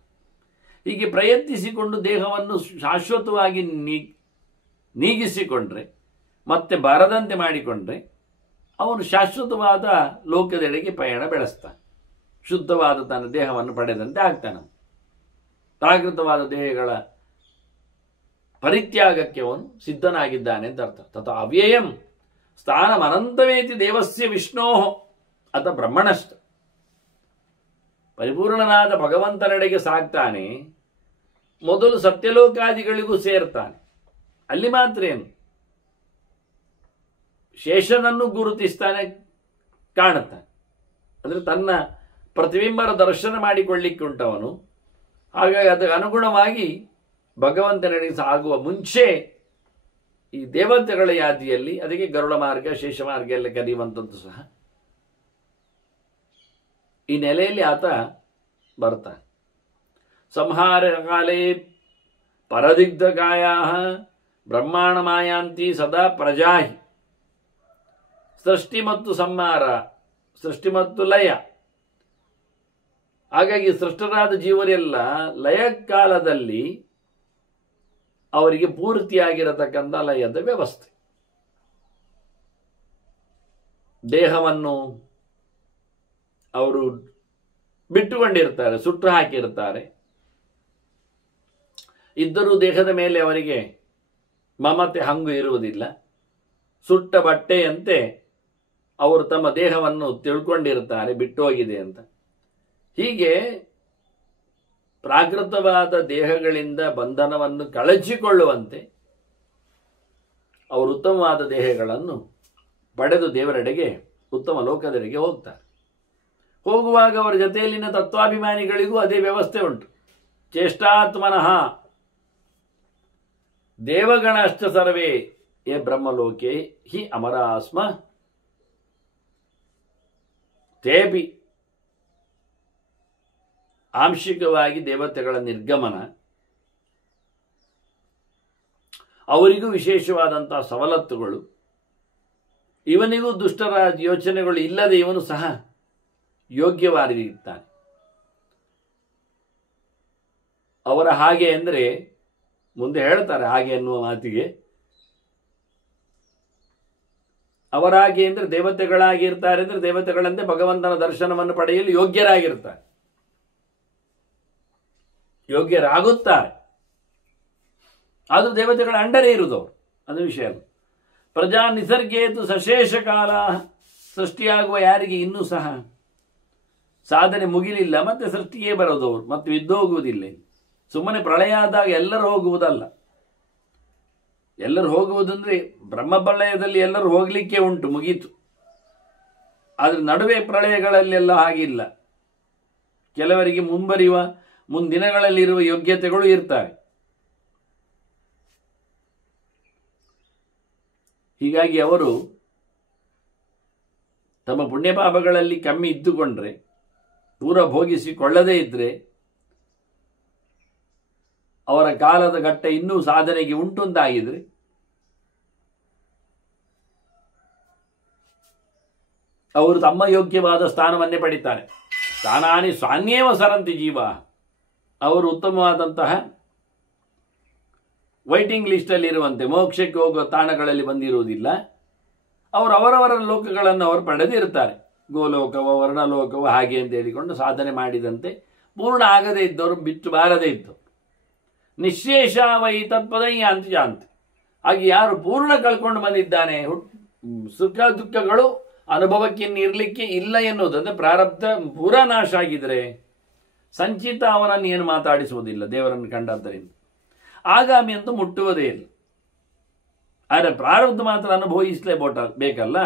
ಹೀಗೆ ಪ್ರಯತ್ನಿಸಿಕೊಂಡು ದೇಹವನ್ನು ಶಾಶ್ವತವಾಗಿ ನೀಗಿಸಿಕೊಂಡ್ರೆ ಮತ್ತೆ ಬಾರದಂತೆ ಮಾಡಿಕೊಂಡ್ರೆ ಅವನು ಶಾಶ್ವತವಾದ ಲೋಕದೆಡೆಗೆ ಪಯಣ ಬೆಳೆಸ್ತಾನೆ. ಶುದ್ಧವಾದ ತನ್ನ ದೇಹವನ್ನು ಪಡೆದಂತೆ ಆಗ್ತಾನೆ. ಪ್ರಾಕೃತವಾದ ದೇಹಗಳ ಪರಿತ್ಯಾಗಕ್ಕೆ ಅವನು ಸಿದ್ಧನಾಗಿದ್ದಾನೆ ಅಂತ ಅರ್ಥ. ತಥಾ ಅವ್ಯಯಂ ಸ್ಥಾನಮನಂತವೇತಿ ದೇವಸ್ಯ ವಿಷ್ಣೋ ಅಥ ಬ್ರಹ್ಮಣಶ್ಚ. ಪರಿಪೂರ್ಣನಾದ ಭಗವಂತನೆಡೆಗೆ ಸಾಗ್ತಾನೆ. ಮೊದಲು ಸತ್ಯಲೋಕಾದಿಗಳಿಗೂ ಸೇರ್ತಾನೆ. ಅಲ್ಲಿ ಮಾತ್ರ ಏನು, ಶೇಷನನ್ನು ಗುರುತಿಸ್ತಾನೆ, ಕಾಣುತ್ತಾನೆ. ಅಂದರೆ ತನ್ನ ಪ್ರತಿಬಿಂಬರ ದರ್ಶನ ಮಾಡಿಕೊಳ್ಳಿಕ್ಕೆ ಉಂಟವನು. ಹಾಗಾಗಿ ಅದಕ್ಕೆ ಅನುಗುಣವಾಗಿ ಭಗವಂತನೆಡೆಗೆ ಸಾಗುವ ಮುಂಚೆ ಈ ದೇವತೆಗಳ ಯಾದಿಯಲ್ಲಿ ಅದಕ್ಕೆ ಗರುಡ ಮಾರ್ಗ, ಶೇಷ ಮಾರ್ಗ ಎಲ್ಲ ಕರೆಯುವಂಥದ್ದು ಸಹ ಈ ನೆಲೆಯಲ್ಲಿ ಆತ ಬರ್ತಾನೆ. ಸಂಹಾರ ಕಾಲೇ ಪರದಿಗ್ಧಕಾಯ ಬ್ರಹ್ಮಾಂಡ ಮಾಯಾಂತಿ ಸದಾ ಪ್ರಜಾಹಿ. ಸೃಷ್ಟಿ ಮತ್ತು ಸಂಹಾರ, ಸೃಷ್ಟಿ ಮತ್ತು ಲಯ. ಹಾಗಾಗಿ ಸೃಷ್ಟರಾದ ಜೀವರೆಲ್ಲ ಲಯಕಾಲದಲ್ಲಿ ಅವರಿಗೆ ಪೂರ್ತಿಯಾಗಿರತಕ್ಕಂಥ ಲಯದ ವ್ಯವಸ್ಥೆ. ದೇಹವನ್ನು ಅವರು ಬಿಟ್ಟುಕೊಂಡಿರ್ತಾರೆ, ಸುಟ್ಟು ಹಾಕಿರ್ತಾರೆ. ಇದ್ದರೂ ದೇಹದ ಮೇಲೆ ಅವರಿಗೆ ಮಮತೆ ಹಂಗು ಇರುವುದಿಲ್ಲ. ಸುಟ್ಟ ಬಟ್ಟೆಯಂತೆ ಅವರು ತಮ್ಮ ದೇಹವನ್ನು ತಿಳ್ಕೊಂಡಿರ್ತಾರೆ, ಬಿಟ್ಟು ಹೋಗಿದೆ ಅಂತ. ಹೀಗೆ ಪ್ರಾಕೃತವಾದ ದೇಹಗಳಿಂದ ಬಂಧನವನ್ನು ಕಳಚಿಕೊಳ್ಳುವಂತೆ ಅವರು ಉತ್ತಮವಾದ ದೇಹಗಳನ್ನು ಪಡೆದು ದೇವರೆಡೆಗೆ, ಉತ್ತಮ ಲೋಕದೆಡೆಗೆ ಹೋಗ್ತಾರೆ. ಹೋಗುವಾಗ ಅವರ ಜೊತೆಯಲ್ಲಿನ ತತ್ವಾಭಿಮಾನಿಗಳಿಗೂ ಅದೇ ವ್ಯವಸ್ಥೆ ಉಂಟು. ಚೇಷ್ಟಾತ್ಮನಃ ದೇವಗಣಶ್ಚ ಸರ್ವೇ ಯೇ ಬ್ರಹ್ಮಲೋಕೆ ಹಿ ಅಮರಾಸ್ಮ ತೇಪಿ. ಆಂಶಿಕವಾಗಿ ದೇವತೆಗಳ ನಿರ್ಗಮನ, ಅವರಿಗೂ ವಿಶೇಷವಾದಂತಹ ಸವಲತ್ತುಗಳು, ಇವನಿಗೂ ದುಷ್ಟರ ಯೋಚನೆಗಳು ಇಲ್ಲದೆ ಇವನು ಸಹ ಯೋಗ್ಯವಾಗಿರ್ತಾನೆ. ಅವರ ಹಾಗೆ ಅಂದರೆ ಮುಂದೆ ಹೇಳ್ತಾರೆ, ಹಾಗೆ ಎನ್ನುವ ಮಾತಿಗೆ ಅವರ ಹಾಗೆ ಅಂದರೆ ದೇವತೆಗಳಾಗಿರ್ತಾರೆ. ಅಂದರೆ ದೇವತೆಗಳಂತೆ ಭಗವಂತನ ದರ್ಶನವನ್ನು ಪಡೆಯಲು ಯೋಗ್ಯರಾಗಿರ್ತಾರೆ, ಯೋಗ್ಯರಾಗುತ್ತಾರೆ. ಆದರೂ ದೇವತೆಗಳ ಅಂಡರೇ ಇರುವುದವರು, ಅದು ವಿಷಯ. ಪ್ರಜಾ ನಿಸರ್ಗೇತು ಸಶೇಷ ಕಾಲ. ಸೃಷ್ಟಿಯಾಗುವ ಯಾರಿಗೆ ಇನ್ನೂ ಸಹ ಸಾಧನೆ ಮುಗಿಲಿಲ್ಲ, ಮತ್ತೆ ಸೃಷ್ಟಿಗೆ ಬರೋದವರು, ಮತ್ತೆ ಬಿದ್ದೋಗುವುದಿಲ್ಲ. ಸುಮ್ಮನೆ ಪ್ರಳಯ ಆದಾಗ ಎಲ್ಲರೂ ಹೋಗುವುದಲ್ಲ. ಎಲ್ಲರೂ ಹೋಗುವುದಂದ್ರೆ ಬ್ರಹ್ಮಪ್ರಳಯದಲ್ಲಿ ಎಲ್ಲರೂ ಹೋಗಲಿಕ್ಕೆ ಉಂಟು, ಮುಗೀತು. ಆದರೆ ನಡುವೆ ಪ್ರಳಯಗಳಲ್ಲೆಲ್ಲ ಹಾಗಿಲ್ಲ. ಕೆಲವರಿಗೆ ಮುಂದಿನಗಳಲ್ಲಿರುವ ಯೋಗ್ಯತೆಗಳು ಇರ್ತವೆ. ಹೀಗಾಗಿ ಅವರು ತಮ್ಮ ಪುಣ್ಯಪಾಪಗಳಲ್ಲಿ ಕಮ್ಮಿ ಇದ್ದುಕೊಂಡ್ರೆ, ಪೂರ ಭೋಗಿಸಿಕೊಳ್ಳದೇ ಇದ್ರೆ, ಅವರ ಕಾಲದ ಘಟ್ಟ ಇನ್ನೂ ಸಾಧನೆಗೆ ಉಂಟು ಅಂತಾಗಿದ್ರೆ ಅವರು ತಮ್ಮ ಯೋಗ್ಯವಾದ ಸ್ಥಾನವನ್ನೇ ಪಡಿತಾರೆ. ಸ್ಥಾನಾನಿ ಸ್ವಾನ್ಯೇವ ಸರಂತಿ ಜೀವ. ಅವರು ಉತ್ತಮವಾದಂತಹ ವೈಟಿಂಗ್ ಲಿಸ್ಟಲ್ಲಿ ಇರುವಂತೆ ಮೋಕ್ಷಕ್ಕೆ ಹೋಗುವ ತಾಣಗಳಲ್ಲಿ ಬಂದಿರುವುದಿಲ್ಲ. ಅವರು ಅವರವರ ಲೋಕಗಳನ್ನು ಅವರು ಪಡೆದಿರ್ತಾರೆ. ಗೋಲೋಕವ ವರ್ಣಲೋಕವ ಹಾಗೆ ಅಂತ ಹೇಳಿಕೊಂಡು ಸಾಧನೆ ಮಾಡಿದಂತೆ ಪೂರ್ಣ ಆಗದೇ ಇದ್ದವರು ಬಿಟ್ಟು ಬಾರದೇ ಇದ್ದವರು ನಿಶೇಷ ವೈ ತತ್ಪದೈ ಯಾಂತಿ ಜಾಂತಿ. ಹಾಗೆ ಯಾರು ಪೂರ್ಣ ಕಳ್ಕೊಂಡು ಬಂದಿದ್ದಾನೆ, ಸುಖ ದುಃಖಗಳು ಅನುಭವಕ್ಕಿನ್ನು ಇರಲಿಕ್ಕೆ ಇಲ್ಲ ಎನ್ನುವುದು, ಅಂದರೆ ಪ್ರಾರಬ್ಧ ಪೂರಾ ನಾಶ ಆಗಿದ್ರೆ ಸಂಚಿತ ಅವನನ್ನು ಏನು ಮಾತಾಡಿಸುವುದಿಲ್ಲ ದೇವರನ್ನು ಕಂಡದ್ದರಿಂದ, ಆಗಾಮಿ ಅಂತೂ ಮುಟ್ಟುವುದೇ ಇಲ್ಲ. ಆದರೆ ಪ್ರಾರಬ್ಧ ಮಾತ್ರ ಅನುಭವಿಸಲೇಬೇಕಲ್ಲ,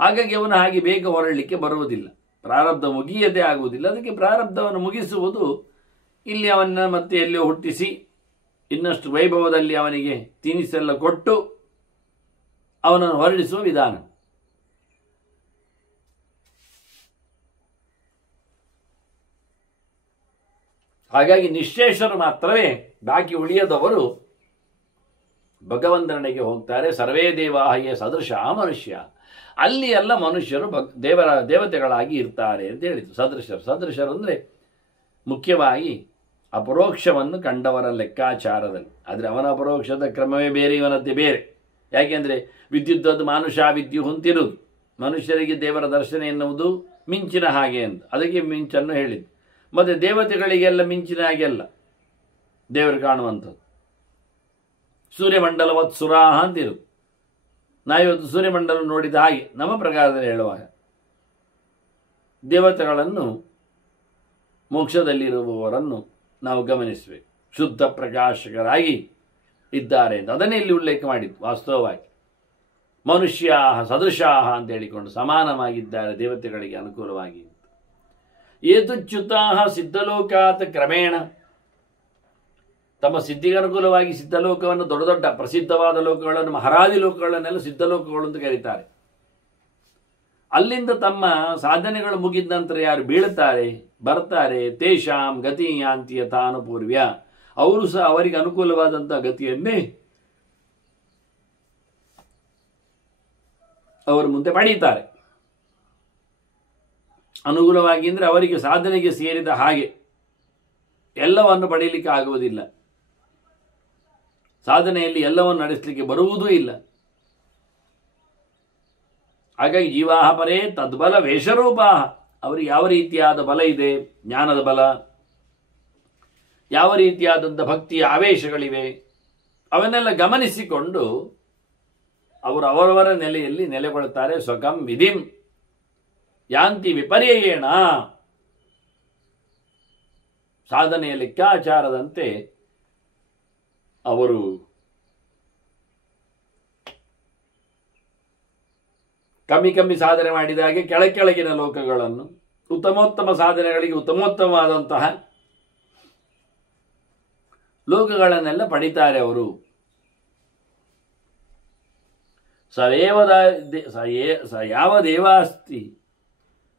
ಹಾಗಾಗಿ ಅವನು ಹಾಗೆ ಬೇಗ ಹೊರಡಲಿಕ್ಕೆ ಬರುವುದಿಲ್ಲ, ಪ್ರಾರಬ್ಧ ಮುಗಿಯದೇ ಆಗುವುದಿಲ್ಲ. ಅದಕ್ಕೆ ಪ್ರಾರಬ್ಧವನ್ನು ಮುಗಿಸುವುದು ಇಲ್ಲಿ ಅವನ್ನ ಮತ್ತೆ ಎಲ್ಲಿಯೋ ಹುಟ್ಟಿಸಿ ಇನ್ನಷ್ಟು ವೈಭವದಲ್ಲಿ ಅವನಿಗೆ ತಿನಿಸೆಲ್ಲ ಕೊಟ್ಟು ಅವನನ್ನು ಹೊರಡಿಸುವ ವಿಧಾನ. ಹಾಗಾಗಿ ನಿಶ್ಶೇಷರು ಮಾತ್ರವೇ, ಬಾಕಿ ಉಳಿಯದವರು ಭಗವಂತನಿಗೆ ಹೋಗ್ತಾರೆ. ಸರ್ವೇ ದೇವಾಹ್ಯ ಸದೃಶ ಮನುಷ್ಯ, ಅಲ್ಲಿ ಎಲ್ಲ ಮನುಷ್ಯರು ದೇವತೆಗಳಾಗಿ ಇರ್ತಾರೆ ಅಂತ ಹೇಳಿದ್ರು. ಸದೃಶರು ಅಂದರೆ ಮುಖ್ಯವಾಗಿ ಅಪರೋಕ್ಷವನ್ನು ಕಂಡವರ ಲೆಕ್ಕಾಚಾರದಲ್ಲಿ. ಆದರೆ ಅವನ ಅಪರೋಕ್ಷದ ಕ್ರಮವೇ ಬೇರೆ, ಇವನದ್ದೇ ಬೇರೆ. ಯಾಕೆಂದರೆ ವಿದ್ಯುತ್ತದ್ದು ಮಾನುಷ ವಿದ್ಯು ಹೊಂತಿರುವುದು, ಮನುಷ್ಯರಿಗೆ ದೇವರ ದರ್ಶನ ಎನ್ನುವುದು ಮಿಂಚಿನ ಹಾಗೆ ಅಂತ, ಅದಕ್ಕೆ ಮಿಂಚನ್ನು ಹೇಳಿದ್ದು. ಮತ್ತು ದೇವತೆಗಳಿಗೆಲ್ಲ ಮಿಂಚಿನ ಹಾಗೆ ಅಲ್ಲ ದೇವರು ಕಾಣುವಂಥದ್ದು. ಸೂರ್ಯಮಂಡಲವತ್ ಸುರಾಹ ಅಂತಿರು, ನಾವಿವತ್ತು ಸೂರ್ಯಮಂಡಲ ನೋಡಿದ ಹಾಗೆ ನಮ್ಮ ಪ್ರಕಾರದಲ್ಲಿ ಹೇಳುವಾಗ ದೇವತೆಗಳನ್ನು ಮೋಕ್ಷದಲ್ಲಿರುವವರನ್ನು ನಾವು ಗಮನಿಸಬೇಕು, ಶುದ್ಧ ಪ್ರಕಾಶಕರಾಗಿ ಇದ್ದಾರೆ ಅಂತ ಅದನ್ನೇ ಇಲ್ಲಿ ಉಲ್ಲೇಖ ಮಾಡಿದ್ದು. ವಾಸ್ತವವಾಗಿ ಮನುಷ್ಯ ಸದೃಶಾಹ ಅಂತ ಹೇಳಿಕೊಂಡು ಸಮಾನವಾಗಿದ್ದಾರೆ ದೇವತೆಗಳಿಗೆ ಅನುಕೂಲವಾಗಿ. ಏತುಚ್ಯುತಾಹ ಸಿದ್ಧಲೋಕಾತ್ ಕ್ರಮೇಣ, ತಮ್ಮ ಸಿದ್ಧಿಗೆ ಅನುಕೂಲವಾಗಿ ಸಿದ್ಧಲೋಕವನ್ನು ದೊಡ್ಡ ದೊಡ್ಡ ಪ್ರಸಿದ್ಧವಾದ ಲೋಕಗಳನ್ನು, ಮಹಾರಾಜಿ ಲೋಕಗಳನ್ನೆಲ್ಲ ಸಿದ್ಧಲೋಕಗಳು ಅಂತ ಕರೀತಾರೆ. ಅಲ್ಲಿಂದ ತಮ್ಮ ಸಾಧನೆಗಳು ಮುಗಿದ ನಂತರ ಯಾರು ಬೀಳುತ್ತಾರೆ ಬರ್ತಾರೆ, ತೇಷಾಂ ಗತಿ ಯಾಂತಿ ಯಥಾನುಪೂರ್ವ್ಯ, ಅವರು ಸಹ ಅವರಿಗೆ ಅನುಕೂಲವಾದಂತಹ ಗತಿಯನ್ನೇ ಅವರು ಮುಂದೆ ಪಡೀತಾರೆ. ಅನುಕೂಲವಾಗಿ ಅಂದರೆ ಅವರಿಗೆ ಸಾಧನೆಗೆ ಸೇರಿದ ಹಾಗೆ ಎಲ್ಲವನ್ನು ಪಡೀಲಿಕ್ಕೆ ಆಗುವುದಿಲ್ಲ, ಸಾಧನೆಯಲ್ಲಿ ಎಲ್ಲವನ್ನು ನಡೆಸಲಿಕ್ಕೆ ಬರುವುದೂ ಇಲ್ಲ. ಹಾಗಾಗಿ ಜೀವಾಹ ಪರೇ ತದ್ಬಲ ವೇಷರೂಪಾಹ, ಅವರಿಗೆ ಯಾವ ರೀತಿಯಾದ ಬಲ ಇದೆ, ಜ್ಞಾನದ ಬಲ, ಯಾವ ರೀತಿಯಾದಂಥ ಭಕ್ತಿಯ ಆವೇಶಗಳಿವೆ, ಅವನ್ನೆಲ್ಲ ಗಮನಿಸಿಕೊಂಡು ಅವರು ಅವರವರ ನೆಲೆಯಲ್ಲಿ ನೆಲೆಗೊಳ್ಳುತ್ತಾರೆ. ಸ್ವಕಂ ವಿಧಿಂ ಯಾಂತಿ ವಿಪರ್ಯಯೇಣ, ಸಾಧನೆಯ ಲೆಕ್ಕಾಚಾರದಂತೆ ಅವರು ಕಮ್ಮಿ ಸಾಧನೆ ಮಾಡಿದಾಗೆ ಕೆಳಗಿನ ಲೋಕಗಳನ್ನು, ಉತ್ತಮೋತ್ತಮ ಸಾಧನೆಗಳಿಗೆ ಉತ್ತಮೋತ್ತಮವಾದಂತಹ ಲೋಕಗಳನ್ನೆಲ್ಲ ಪಡಿತಾರೆ ಅವರು. ಯಾವ ದೇವಾಸ್ತಿ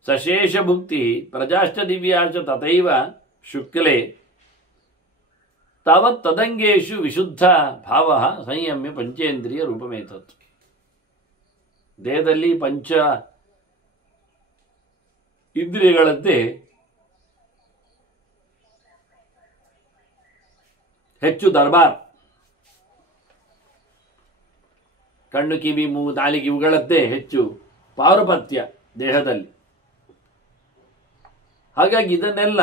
ಸಶೇಷ ಭುಕ್ತಿ ಪ್ರಜಾಶ್ಚ ದಿವ್ಯಾಶ್ಚ ತಥೈವ ಶುಕ್ಲೆ ತಾವತ್ ತದಂಗೇಶು ವಿಶುದ್ಧ ಭಾವ ಸಂಯಮ್ಯ ಪಂಚೇಂದ್ರಿಯ ರೂಪಮೇತತ್. ದೇಹದಲ್ಲಿ ಪಂಚ ಇಂದ್ರಿಯಗಳಂತೆ ಹೆಚ್ಚು ದರ್ಬಾರ್, ಕಣ್ಣು ಕಿವಿ ಮೂಗು ನಾಲಿಗೆ ಇವುಗಳದ್ದೇ ಹೆಚ್ಚು ಪಾರುಪತ್ಯ ದೇಹದಲ್ಲಿ. ಹಾಗಾಗಿ ಇದನ್ನೆಲ್ಲ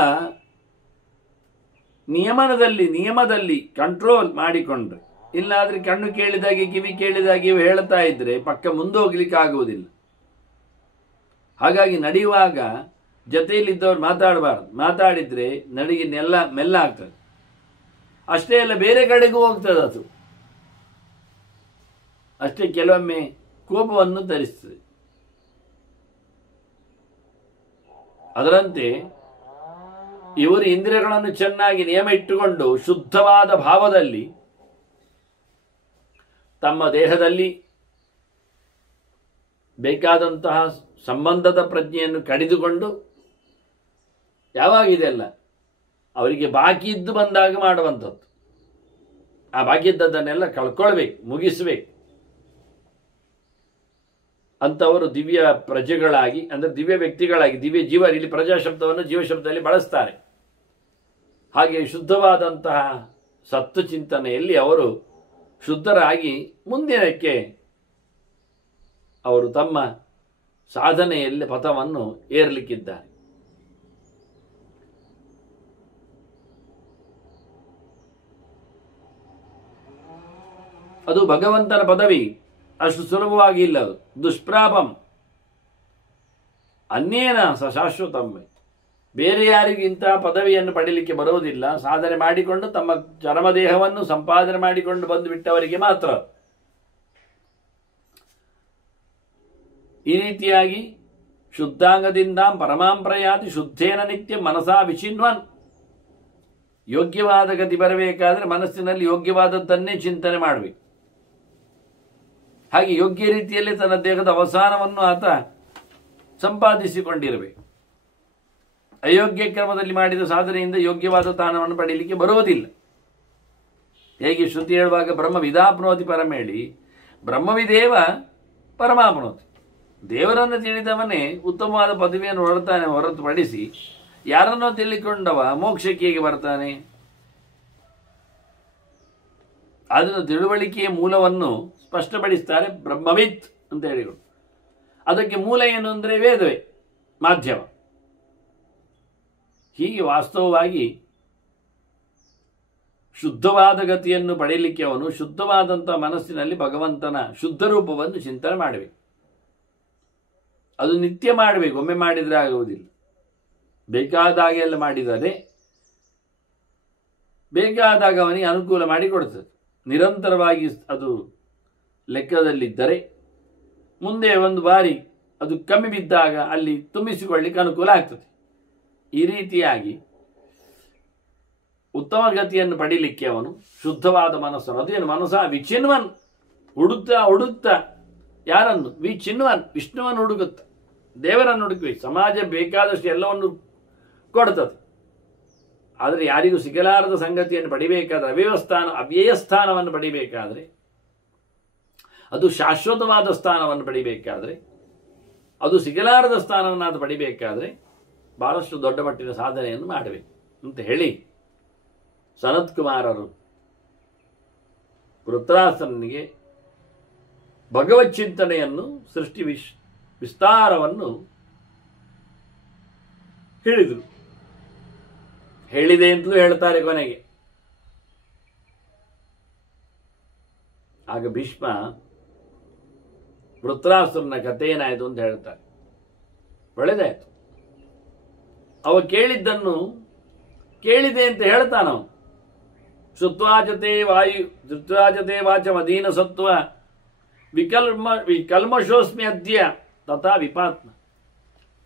ನಿಯಮದಲ್ಲಿ ಕಂಟ್ರೋಲ್ ಮಾಡಿಕೊಂಡ್ರೆ, ಇಲ್ಲಾದ್ರೆ ಕಣ್ಣು ಕೇಳಿದಾಗೆ ಕಿವಿ ಕೇಳಿದಾಗೆ ಇವು ಹೇಳ್ತಾ ಇದ್ರೆ ಪಕ್ಕ ಮುಂದೋಗ್ಲಿಕ್ಕೆ ಆಗುವುದಿಲ್ಲ. ಹಾಗಾಗಿ ನಡೆಯುವಾಗ ಜೊತೆಯಲ್ಲಿದ್ದವ್ರು ಮಾತಾಡಬಾರ್ದು, ಮಾತಾಡಿದ್ರೆ ನಡಿಗೆ ಮೆಲ್ಲ ಆಗ್ತದೆ. ಅಷ್ಟೇ ಅಲ್ಲ, ಬೇರೆ ಕಡೆಗೂ ಹೋಗ್ತದೆ ಅದು. ಅಷ್ಟೇ, ಕೆಲವೊಮ್ಮೆ ಕೋಪವನ್ನು ತರಿಸ್ತದೆ. ಅದರಂತೆ ಇವರು ಇಂದ್ರಿಯಗಳನ್ನು ಚೆನ್ನಾಗಿ ನಿಯಮ ಇಟ್ಟುಕೊಂಡು ಶುದ್ಧವಾದ ಭಾವದಲ್ಲಿ ತಮ್ಮ ದೇಹದಲ್ಲಿ ಬೇಕಾದಂತಹ ಸಂಬಂಧದ ಪ್ರಜ್ಞೆಯನ್ನು ಕಡಿದುಕೊಂಡು, ಯಾವಾಗಿದೆ ಅಲ್ಲ ಅವರಿಗೆ ಬಾಕಿ ಇದ್ದು ಬಂದಾಗ ಮಾಡುವಂಥದ್ದು, ಆ ಬಾಕಿ ಇದ್ದದ್ದನ್ನೆಲ್ಲ ಕಳ್ಕೊಳ್ಬೇಕು, ಮುಗಿಸಬೇಕು ಅಂತವರು ದಿವ್ಯ ಪ್ರಜೆಗಳಾಗಿ, ಅಂದರೆ ದಿವ್ಯ ವ್ಯಕ್ತಿಗಳಾಗಿ, ದಿವ್ಯ ಜೀವ, ಇಲ್ಲಿ ಪ್ರಜಾ ಶಬ್ದವನ್ನು ಜೀವ ಶಬ್ದದಲ್ಲಿ ಬಳಸ್ತಾರೆ. ಹಾಗೆ ಶುದ್ಧವಾದಂತಹ ಸತ್ತು ಚಿಂತನೆಯಲ್ಲಿ ಅವರು ಶುದ್ಧರಾಗಿ ಮುಂದಿನಕ್ಕೆ ಅವರು ತಮ್ಮ ಸಾಧನೆಯಲ್ಲಿ ಪಥವನ್ನು ಏರ್ಲಿಕ್ಕಿದ್ದಾರೆ. ಅದು ಭಗವಂತನ ಪದವಿ, ಅಷ್ಟು ಸುಲಭವಾಗಿ ಇಲ್ಲ. ಅದು ದುಷ್ಪ್ರಾಪಂ ಅನ್ಯೇನ ಶಾಶ್ವತಂ. ಬೇರೆ ಯಾರಿಗೂ ಇಂತಹ ಪದವಿಯನ್ನು ಪಡೀಲಿಕ್ಕೆ ಬರುವುದಿಲ್ಲ. ಸಾಧನೆ ಮಾಡಿಕೊಂಡು ತಮ್ಮ ಚರಮದೇಹವನ್ನು ಸಂಪಾದನೆ ಮಾಡಿಕೊಂಡು ಬಂದು ಬಿಟ್ಟವರಿಗೆ ಮಾತ್ರ. ಈ ರೀತಿಯಾಗಿ ಶುದ್ಧಾಂಗದಿಂದ ಪರಮಾಂ ಪ್ರಯಾತಿ ಶುದ್ಧೇನ ನಿತ್ಯ ಮನಸಾ ವಿಚಿನ್ವನ್. ಯೋಗ್ಯವಾದ ಗತಿ ಬರಬೇಕಾದ್ರೆ ಮನಸ್ಸಿನಲ್ಲಿ ಯೋಗ್ಯವಾದದ್ದನ್ನೇ ಚಿಂತನೆ ಮಾಡಬೇಕು. ಹಾಗೆ ಯೋಗ್ಯ ರೀತಿಯಲ್ಲಿ ತನ್ನ ದೇಹದ ಅವಸಾನವನ್ನು ಆತ ಸಂಪಾದಿಸಿಕೊಂಡಿರಬೇಕು. ಅಯೋಗ್ಯ ಕ್ರಮದಲ್ಲಿ ಮಾಡಿದ ಸಾಧನೆಯಿಂದ ಯೋಗ್ಯವಾದ ಸ್ಥಾನವನ್ನು ಪಡೆಯಲಿಕ್ಕೆ ಬರುವುದಿಲ್ಲ. ಹೇಗೆ ಶ್ರುತಿ ಹೇಳುವಾಗ ಬ್ರಹ್ಮವಿದಾಪ್ನೋತಿ ಪರಮೇಳಿ, ಬ್ರಹ್ಮವಿದೇವ ಪರಮಾಪ್ನೋತಿ. ದೇವರನ್ನು ತಿಳಿದವನೇ ಉತ್ತಮವಾದ ಪದವಿಯನ್ನು ಹೊರತಾನೆ, ಹೊರತುಪಡಿಸಿ ಯಾರನ್ನೋ ತಿಳಿಕೊಂಡವ ಮೋಕ್ಷಕ್ಕೆ ಹೇಗೆ ಬರ್ತಾನೆ? ಅದನ್ನು ತಿಳುವಳಿಕೆಯ ಮೂಲವನ್ನು ಸ್ಪಷ್ಟಪಡಿಸ್ತಾರೆ ಬ್ರಹ್ಮವಿತ್ ಅಂತ ಹೇಳಿಗಳು. ಅದಕ್ಕೆ ಮೂಲ ಏನು ಅಂದರೆ ವೇದವೇ ಮಾಧ್ಯಮ. ಹೀಗೆ ವಾಸ್ತವವಾಗಿ ಶುದ್ಧವಾದ ಗತಿಯನ್ನು ಪಡೆಯಲಿಕ್ಕೆ ಅವನು ಶುದ್ಧವಾದಂಥ ಮನಸ್ಸಿನಲ್ಲಿ ಭಗವಂತನ ಶುದ್ಧ ರೂಪವನ್ನು ಚಿಂತನೆ ಮಾಡಬೇಕು. ಅದು ನಿತ್ಯ ಮಾಡಬೇಕು, ಒಮ್ಮೆ ಮಾಡಿದರೆ ಆಗುವುದಿಲ್ಲ. ಬೇಕಾದಾಗ ಎಲ್ಲ ಮಾಡಿದರೆ ಬೇಕಾದಾಗ ಅವನಿಗೆ ಅನುಕೂಲ ಮಾಡಿಕೊಡ್ತದೆ. ನಿರಂತರವಾಗಿ ಅದು ಲೆಕ್ಕದಲ್ಲಿದ್ದರೆ ಮುಂದೆ ಒಂದು ಬಾರಿ ಅದು ಕಮ್ಮಿ ಬಿದ್ದಾಗ ಅಲ್ಲಿ ತುಂಬಿಸಿಕೊಳ್ಳಿಕ್ಕೆ ಅನುಕೂಲ ಆಗ್ತದೆ. ಈ ರೀತಿಯಾಗಿ ಉತ್ತಮ ಗತಿಯನ್ನು ಪಡೀಲಿಕ್ಕೆ ಅವನು ಶುದ್ಧವಾದ ಮನಸ್ಸನ್ನು, ಅದೇನು ಮನಸ್ಸ ವಿಚಿನ್ವನ್, ಹುಡುಕ್ತಾ ಯಾರನ್ನು? ವಿಚಿನ್ವನ್, ವಿಷ್ಣುವನ್ನು ಹುಡುಕುತ್ತ, ದೇವರನ್ನು ಹುಡುಕಬೇಕು. ಸಮಾಜ ಬೇಕಾದಷ್ಟು ಎಲ್ಲವನ್ನು ಕೊಡ್ತದೆ. ಆದರೆ ಯಾರಿಗೂ ಸಿಗಲಾರದ ಸಂಗತಿಯನ್ನು ಪಡಿಬೇಕಾದ್ರೆ, ಅವ್ಯಯ ಸ್ಥಾನವನ್ನು ಪಡಿಬೇಕಾದ್ರೆ, ಅದು ಶಾಶ್ವತವಾದ ಸ್ಥಾನವನ್ನು ಪಡಿಬೇಕಾದ್ರೆ, ಅದು ಸಿಗಲಾರದ ಸ್ಥಾನವನ್ನು ಅದು ಪಡಿಬೇಕಾದ್ರೆ ಬಹಳಷ್ಟು ದೊಡ್ಡ ಮಟ್ಟಿನ ಸಾಧನೆಯನ್ನು ಮಾಡಬೇಕು ಅಂತ ಹೇಳಿ ಸನತ್ ಕುಮಾರರು ವೃತ್ರಾಸುರನಿಗೆ ಭಗವತ್ ಚಿಂತನೆಯನ್ನು, ಸೃಷ್ಟಿ ವಿಸ್ತಾರವನ್ನು ಹೇಳಿದರು. ಹೇಳಿದೆ ಅಂತಲೂ ಹೇಳ್ತಾರೆ ಕೊನೆಗೆ. ಆಗ ಭೀಷ್ಮ ವೃತ್ರಾಸುರನ ಕಥೆ ಏನಾಯಿತು ಅಂತ ಹೇಳ್ತಾರೆ. ಒಳ್ಳೆದಾಯ್ತು, ಅವ ಕೇಳಿದ್ದನ್ನು ಕೇಳಿದೆ ಅಂತ ಹೇಳ್ತಾನವ. ಶ್ರುತ್ವಾಚತೆ ವಾಚ ಮದೀನ ಸತ್ವ ವಿಕಲ್ಮಶೋಸ್ಮಿ ಅದ್ಯ ತಥಾ ವಿಪಾತ್ಮ.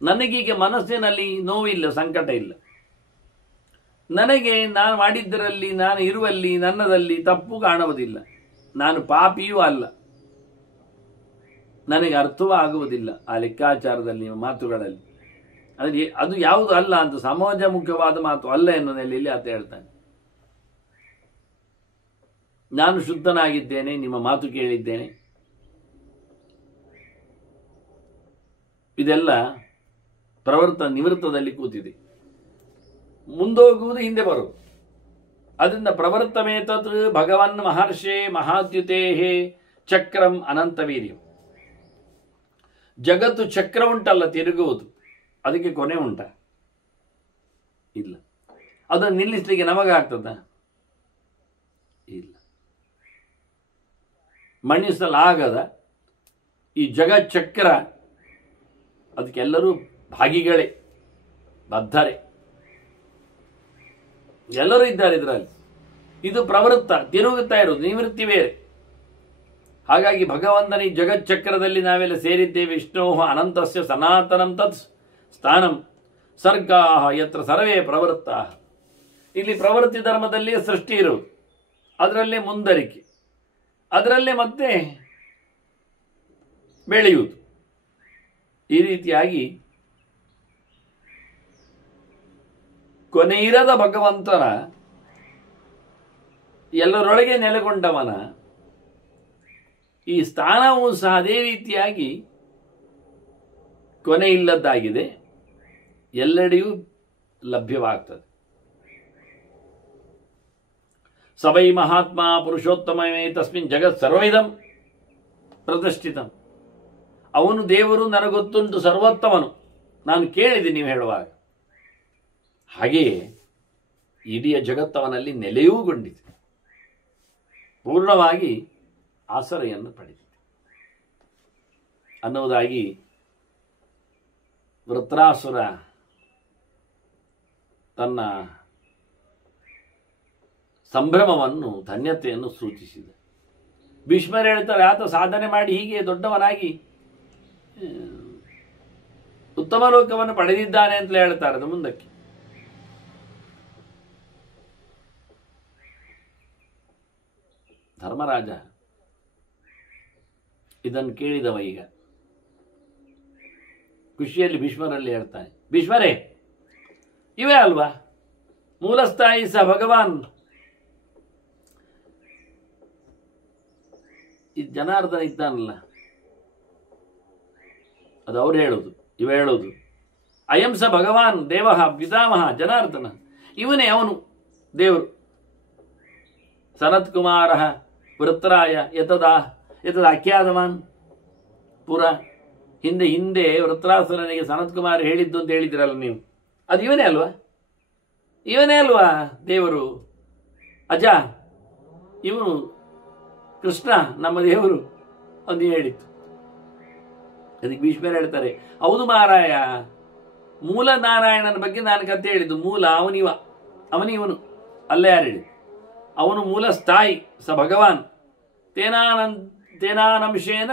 ನನಗೀಗ ಮನಸ್ಸಿನಲ್ಲಿ ನೋವಿಲ್ಲ, ಸಂಕಟ ಇಲ್ಲ. ನನಗೆ ನಾನು ಮಾಡಿದ್ದರಲ್ಲಿ, ನಾನು ಇರುವಲ್ಲಿ, ನನ್ನದಲ್ಲಿ ತಪ್ಪು ಕಾಣುವುದಿಲ್ಲ. ನಾನು ಪಾಪಿಯೂ ಅಲ್ಲ. ನನಗೆ ಅರ್ಥವೂ ಆಗುವುದಿಲ್ಲ ಆ ಲೆಕ್ಕಾಚಾರದಲ್ಲಿ, ಮಾತುಗಳಲ್ಲಿ. ಅದು ಯಾವುದು ಅಲ್ಲ ಅಂತ, ಸಮಾಜಮುಖವಾದ ಮಾತು ಅಲ್ಲ ಎನ್ನುವ ನೆಲೆಯಲ್ಲಿ ಆತ ಹೇಳ್ತಾನೆ. ನಾನು ಶುದ್ಧನಾಗಿದ್ದೇನೆ, ನಿಮ್ಮ ಮಾತು ಕೇಳಿದ್ದೇನೆ. ಇದೆಲ್ಲ ನಿವೃತ್ತದಲ್ಲಿ ಕೂತಿದೆ. ಮುಂದೋಗುವುದು, ಹಿಂದೆ ಬರುವುದು. ಅದರಿಂದ ಪ್ರವರ್ತಮೇತತ್ ಭಗವನ್ ಮಹರ್ಷೇ ಮಹಾದ್ಯುತೇ ಚಕ್ರಂ ಅನಂತವೀರ್ಯಂ. ಜಗತ್ತು ಚಕ್ರ ಉಂಟಲ್ಲ, ತಿರುಗುವುದು, ಅದಕ್ಕೆ ಕೊನೆ ಉಂಟ? ಇಲ್ಲ. ಅದನ್ನು ನಿಲ್ಲಿಸಲಿಕ್ಕೆ ನಮಗಾಗ್ತದ? ಇಲ್ಲ. ಮಣಿಸಲಾಗದ ಈ ಜಗಚ್ಚಕ್ರ, ಅದಕ್ಕೆಲ್ಲರೂ ಭಾಗಿಗಳೇ, ಬದ್ಧರೇ, ಎಲ್ಲರೂ ಇದ್ದಾರೆ ಇದರಲ್ಲಿ. ಇದು ಪ್ರವೃತ್ತ, ತಿರುಗುತ್ತಾ ಇರೋದು, ನಿವೃತ್ತಿ ಬೇರೆ. ಹಾಗಾಗಿ ಭಗವಂತನ ಈ ಜಗಚ್ಚಕ್ರದಲ್ಲಿ ನಾವೆಲ್ಲ ಸೇರಿದ್ದೇವೆ. ವಿಷ್ಣೋ ಅನಂತಸ್ಯ ಸನಾತನಂ ತತ್ ಸ್ಥಾನಂ ಸರ್ಗಾ ಯತ್ರ ಸರ್ವೇ ಪ್ರವೃತ್ತ. ಇಲ್ಲಿ ಪ್ರವೃತ್ತಿ ಧರ್ಮದಲ್ಲಿ ಸೃಷ್ಟಿ ಇರುವುದು, ಅದರಲ್ಲೇ ಮುಂದರಿಕೆ, ಅದರಲ್ಲೇ ಮತ್ತೆ ಬೆಳೆಯುವುದು. ಈ ರೀತಿಯಾಗಿ ಕೊನೆಯಿರದ ಭಗವಂತನ, ಎಲ್ಲರೊಳಗೆ ನೆಲೆಗೊಂಡವನ ಈ ಸ್ಥಾನವೂ ಸಹ ಅದೇ ರೀತಿಯಾಗಿ ಕೊನೆ ಇಲ್ಲದ್ದಾಗಿದೆ, ಎಲ್ಲೆಡೆಯೂ ಲಭ್ಯವಾಗ್ತದೆ. ಸವೈ ಮಹಾತ್ಮ ಪುರುಷೋತ್ತಮೇ ತಸ್ಮಿನ್ ಜಗತ್ ಸರ್ವೈದಂ ಪ್ರತಿಷ್ಠಿತಂ. ಅವನು ದೇವರು ನನಗೊತ್ತುಂಟು ಸರ್ವೋತ್ತಮನು, ನಾನು ಕೇಳಿದೆ ನೀವು ಹೇಳುವಾಗ. ಹಾಗೆಯೇ ಇಡೀ ಜಗತ್ತವನಲ್ಲಿ ನೆಲೆಯೂಗೊಂಡಿದೆ, ಪೂರ್ಣವಾಗಿ ಆಸರೆಯನ್ನು ಪಡೆದಿದೆ ಅನ್ನುವುದಾಗಿ ವೃತ್ರಾಸುರ ತನ್ನ ಸಂಭ್ರಮವನ್ನು, ಧನ್ಯತೆಯನ್ನು ಸೂಚಿಸಿದ. ಭೀಷ್ಮರು ಹೇಳ್ತಾರೆ, ಆತ ಸಾಧನೆ ಮಾಡಿ ಹೀಗೆ ದೊಡ್ಡವನಾಗಿ ಉತ್ತಮ ಲೋಕವನ್ನು ಪಡೆದಿದ್ದಾನೆ ಅಂತಲೇ ಹೇಳ್ತಾರೆ. ಅದು ಮುಂದಕ್ಕೆ ಧರ್ಮರಾಜ ಇದನ್ನು ಕೇಳಿದವ ಈಗ ಖುಷಿಯಲ್ಲಿ ಭೀಷ್ಮರಲ್ಲಿ ಹೇಳ್ತಾನೆ, ಭೀಷ್ಮರೇ, ಇವೇ ಅಲ್ವಾ ಮೂಲಸ್ಥಾಯಿ ಸ ಭಗವಾನ್. ಈ ಜನಾರ್ದನ ಇದ್ದಾನಲ್ಲ, ಅದು ಅವ್ರು ಹೇಳೋದು, ಇವ ಹೇಳೋದು. ಅಯಂ ಸ ಭಗವಾನ್ ದೇವ ಪಿತಾಮಹ ಜನಾರ್ದನ, ಇವನೇ ಅವನು ದೇವರು. ಸನತ್ ಕುಮಾರ ವೃತ್ರಾಯ ಯತದ ಅಖ್ಯಾತವಾನ್ ಪುರ. ಹಿಂದೆ ವೃತ್ರಾಸುರನಿಗೆ ಸನತ್ ಕುಮಾರ್ ಹೇಳಿದ್ದು ಅಂತ ಹೇಳಿದಿರಲ್ಲ ನೀವು, ಅದು ಇವನೇ ಅಲ್ವಾ ದೇವರು? ಅಜ, ಇವನು ಕೃಷ್ಣ ನಮ್ಮ ದೇವರು ಅಂತ ಹೇಳಿತ್ತು. ಅದಕ್ಕೆ ಭೀಷ್ಮರು ಹೇಳ್ತಾರೆ, ಹೌದು ಮಾರಾಯ, ಮೂಲ ನಾರಾಯಣನ ಬಗ್ಗೆ ನಾನು ಕತೆ ಹೇಳಿದ್ದು. ಮೂಲ ಅವನಿವನು ಅಲ್ಲ, ಯಾರು ಹೇಳಿ? ಅವನು ಮೂಲ ಸ್ಥಾಯಿ ಸ ಭಗವಾನ್ ತೇನಾನಂಶೇನ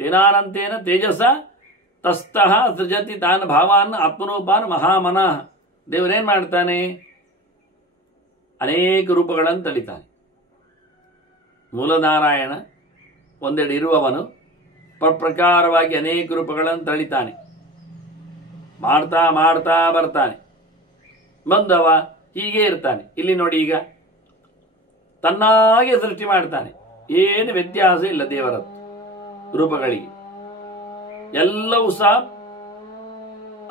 ತೇನಾನಂತೇನ ತೇಜಸ ತಸ್ತಃ ಸೃಜತಿ ತಾನ್ ಭಾವಾನ್ ಆತ್ಮನೋಪಾನ್ ಮಹಾಮನಃ. ದೇವರೇನ್ ಮಾಡ್ತಾನೆ? ಅನೇಕ ರೂಪಗಳನ್ನು ತಳಿತಾನೆ. ಮೂಲನಾರಾಯಣ ಒಂದೆಡೆ ಇರುವವನು ಪ್ರಕಾರವಾಗಿ ಅನೇಕ ರೂಪಗಳನ್ನು ತಳಿತಾನೆ. ಮಾಡ್ತಾ ಮಾಡ್ತಾ ಬರ್ತಾನೆ. ಬಂದವ ಹೀಗೆ ಇರ್ತಾನೆ. ಇಲ್ಲಿ ನೋಡಿ, ಈಗ ತನ್ನಾಗೆ ಸೃಷ್ಟಿ ಮಾಡ್ತಾನೆ. ಏನು ವ್ಯತ್ಯಾಸ ಇಲ್ಲ ದೇವರದ್ದು ರೂಪಗಳಿಗೆ. ಎಲ್ಲವೂ ಸಹ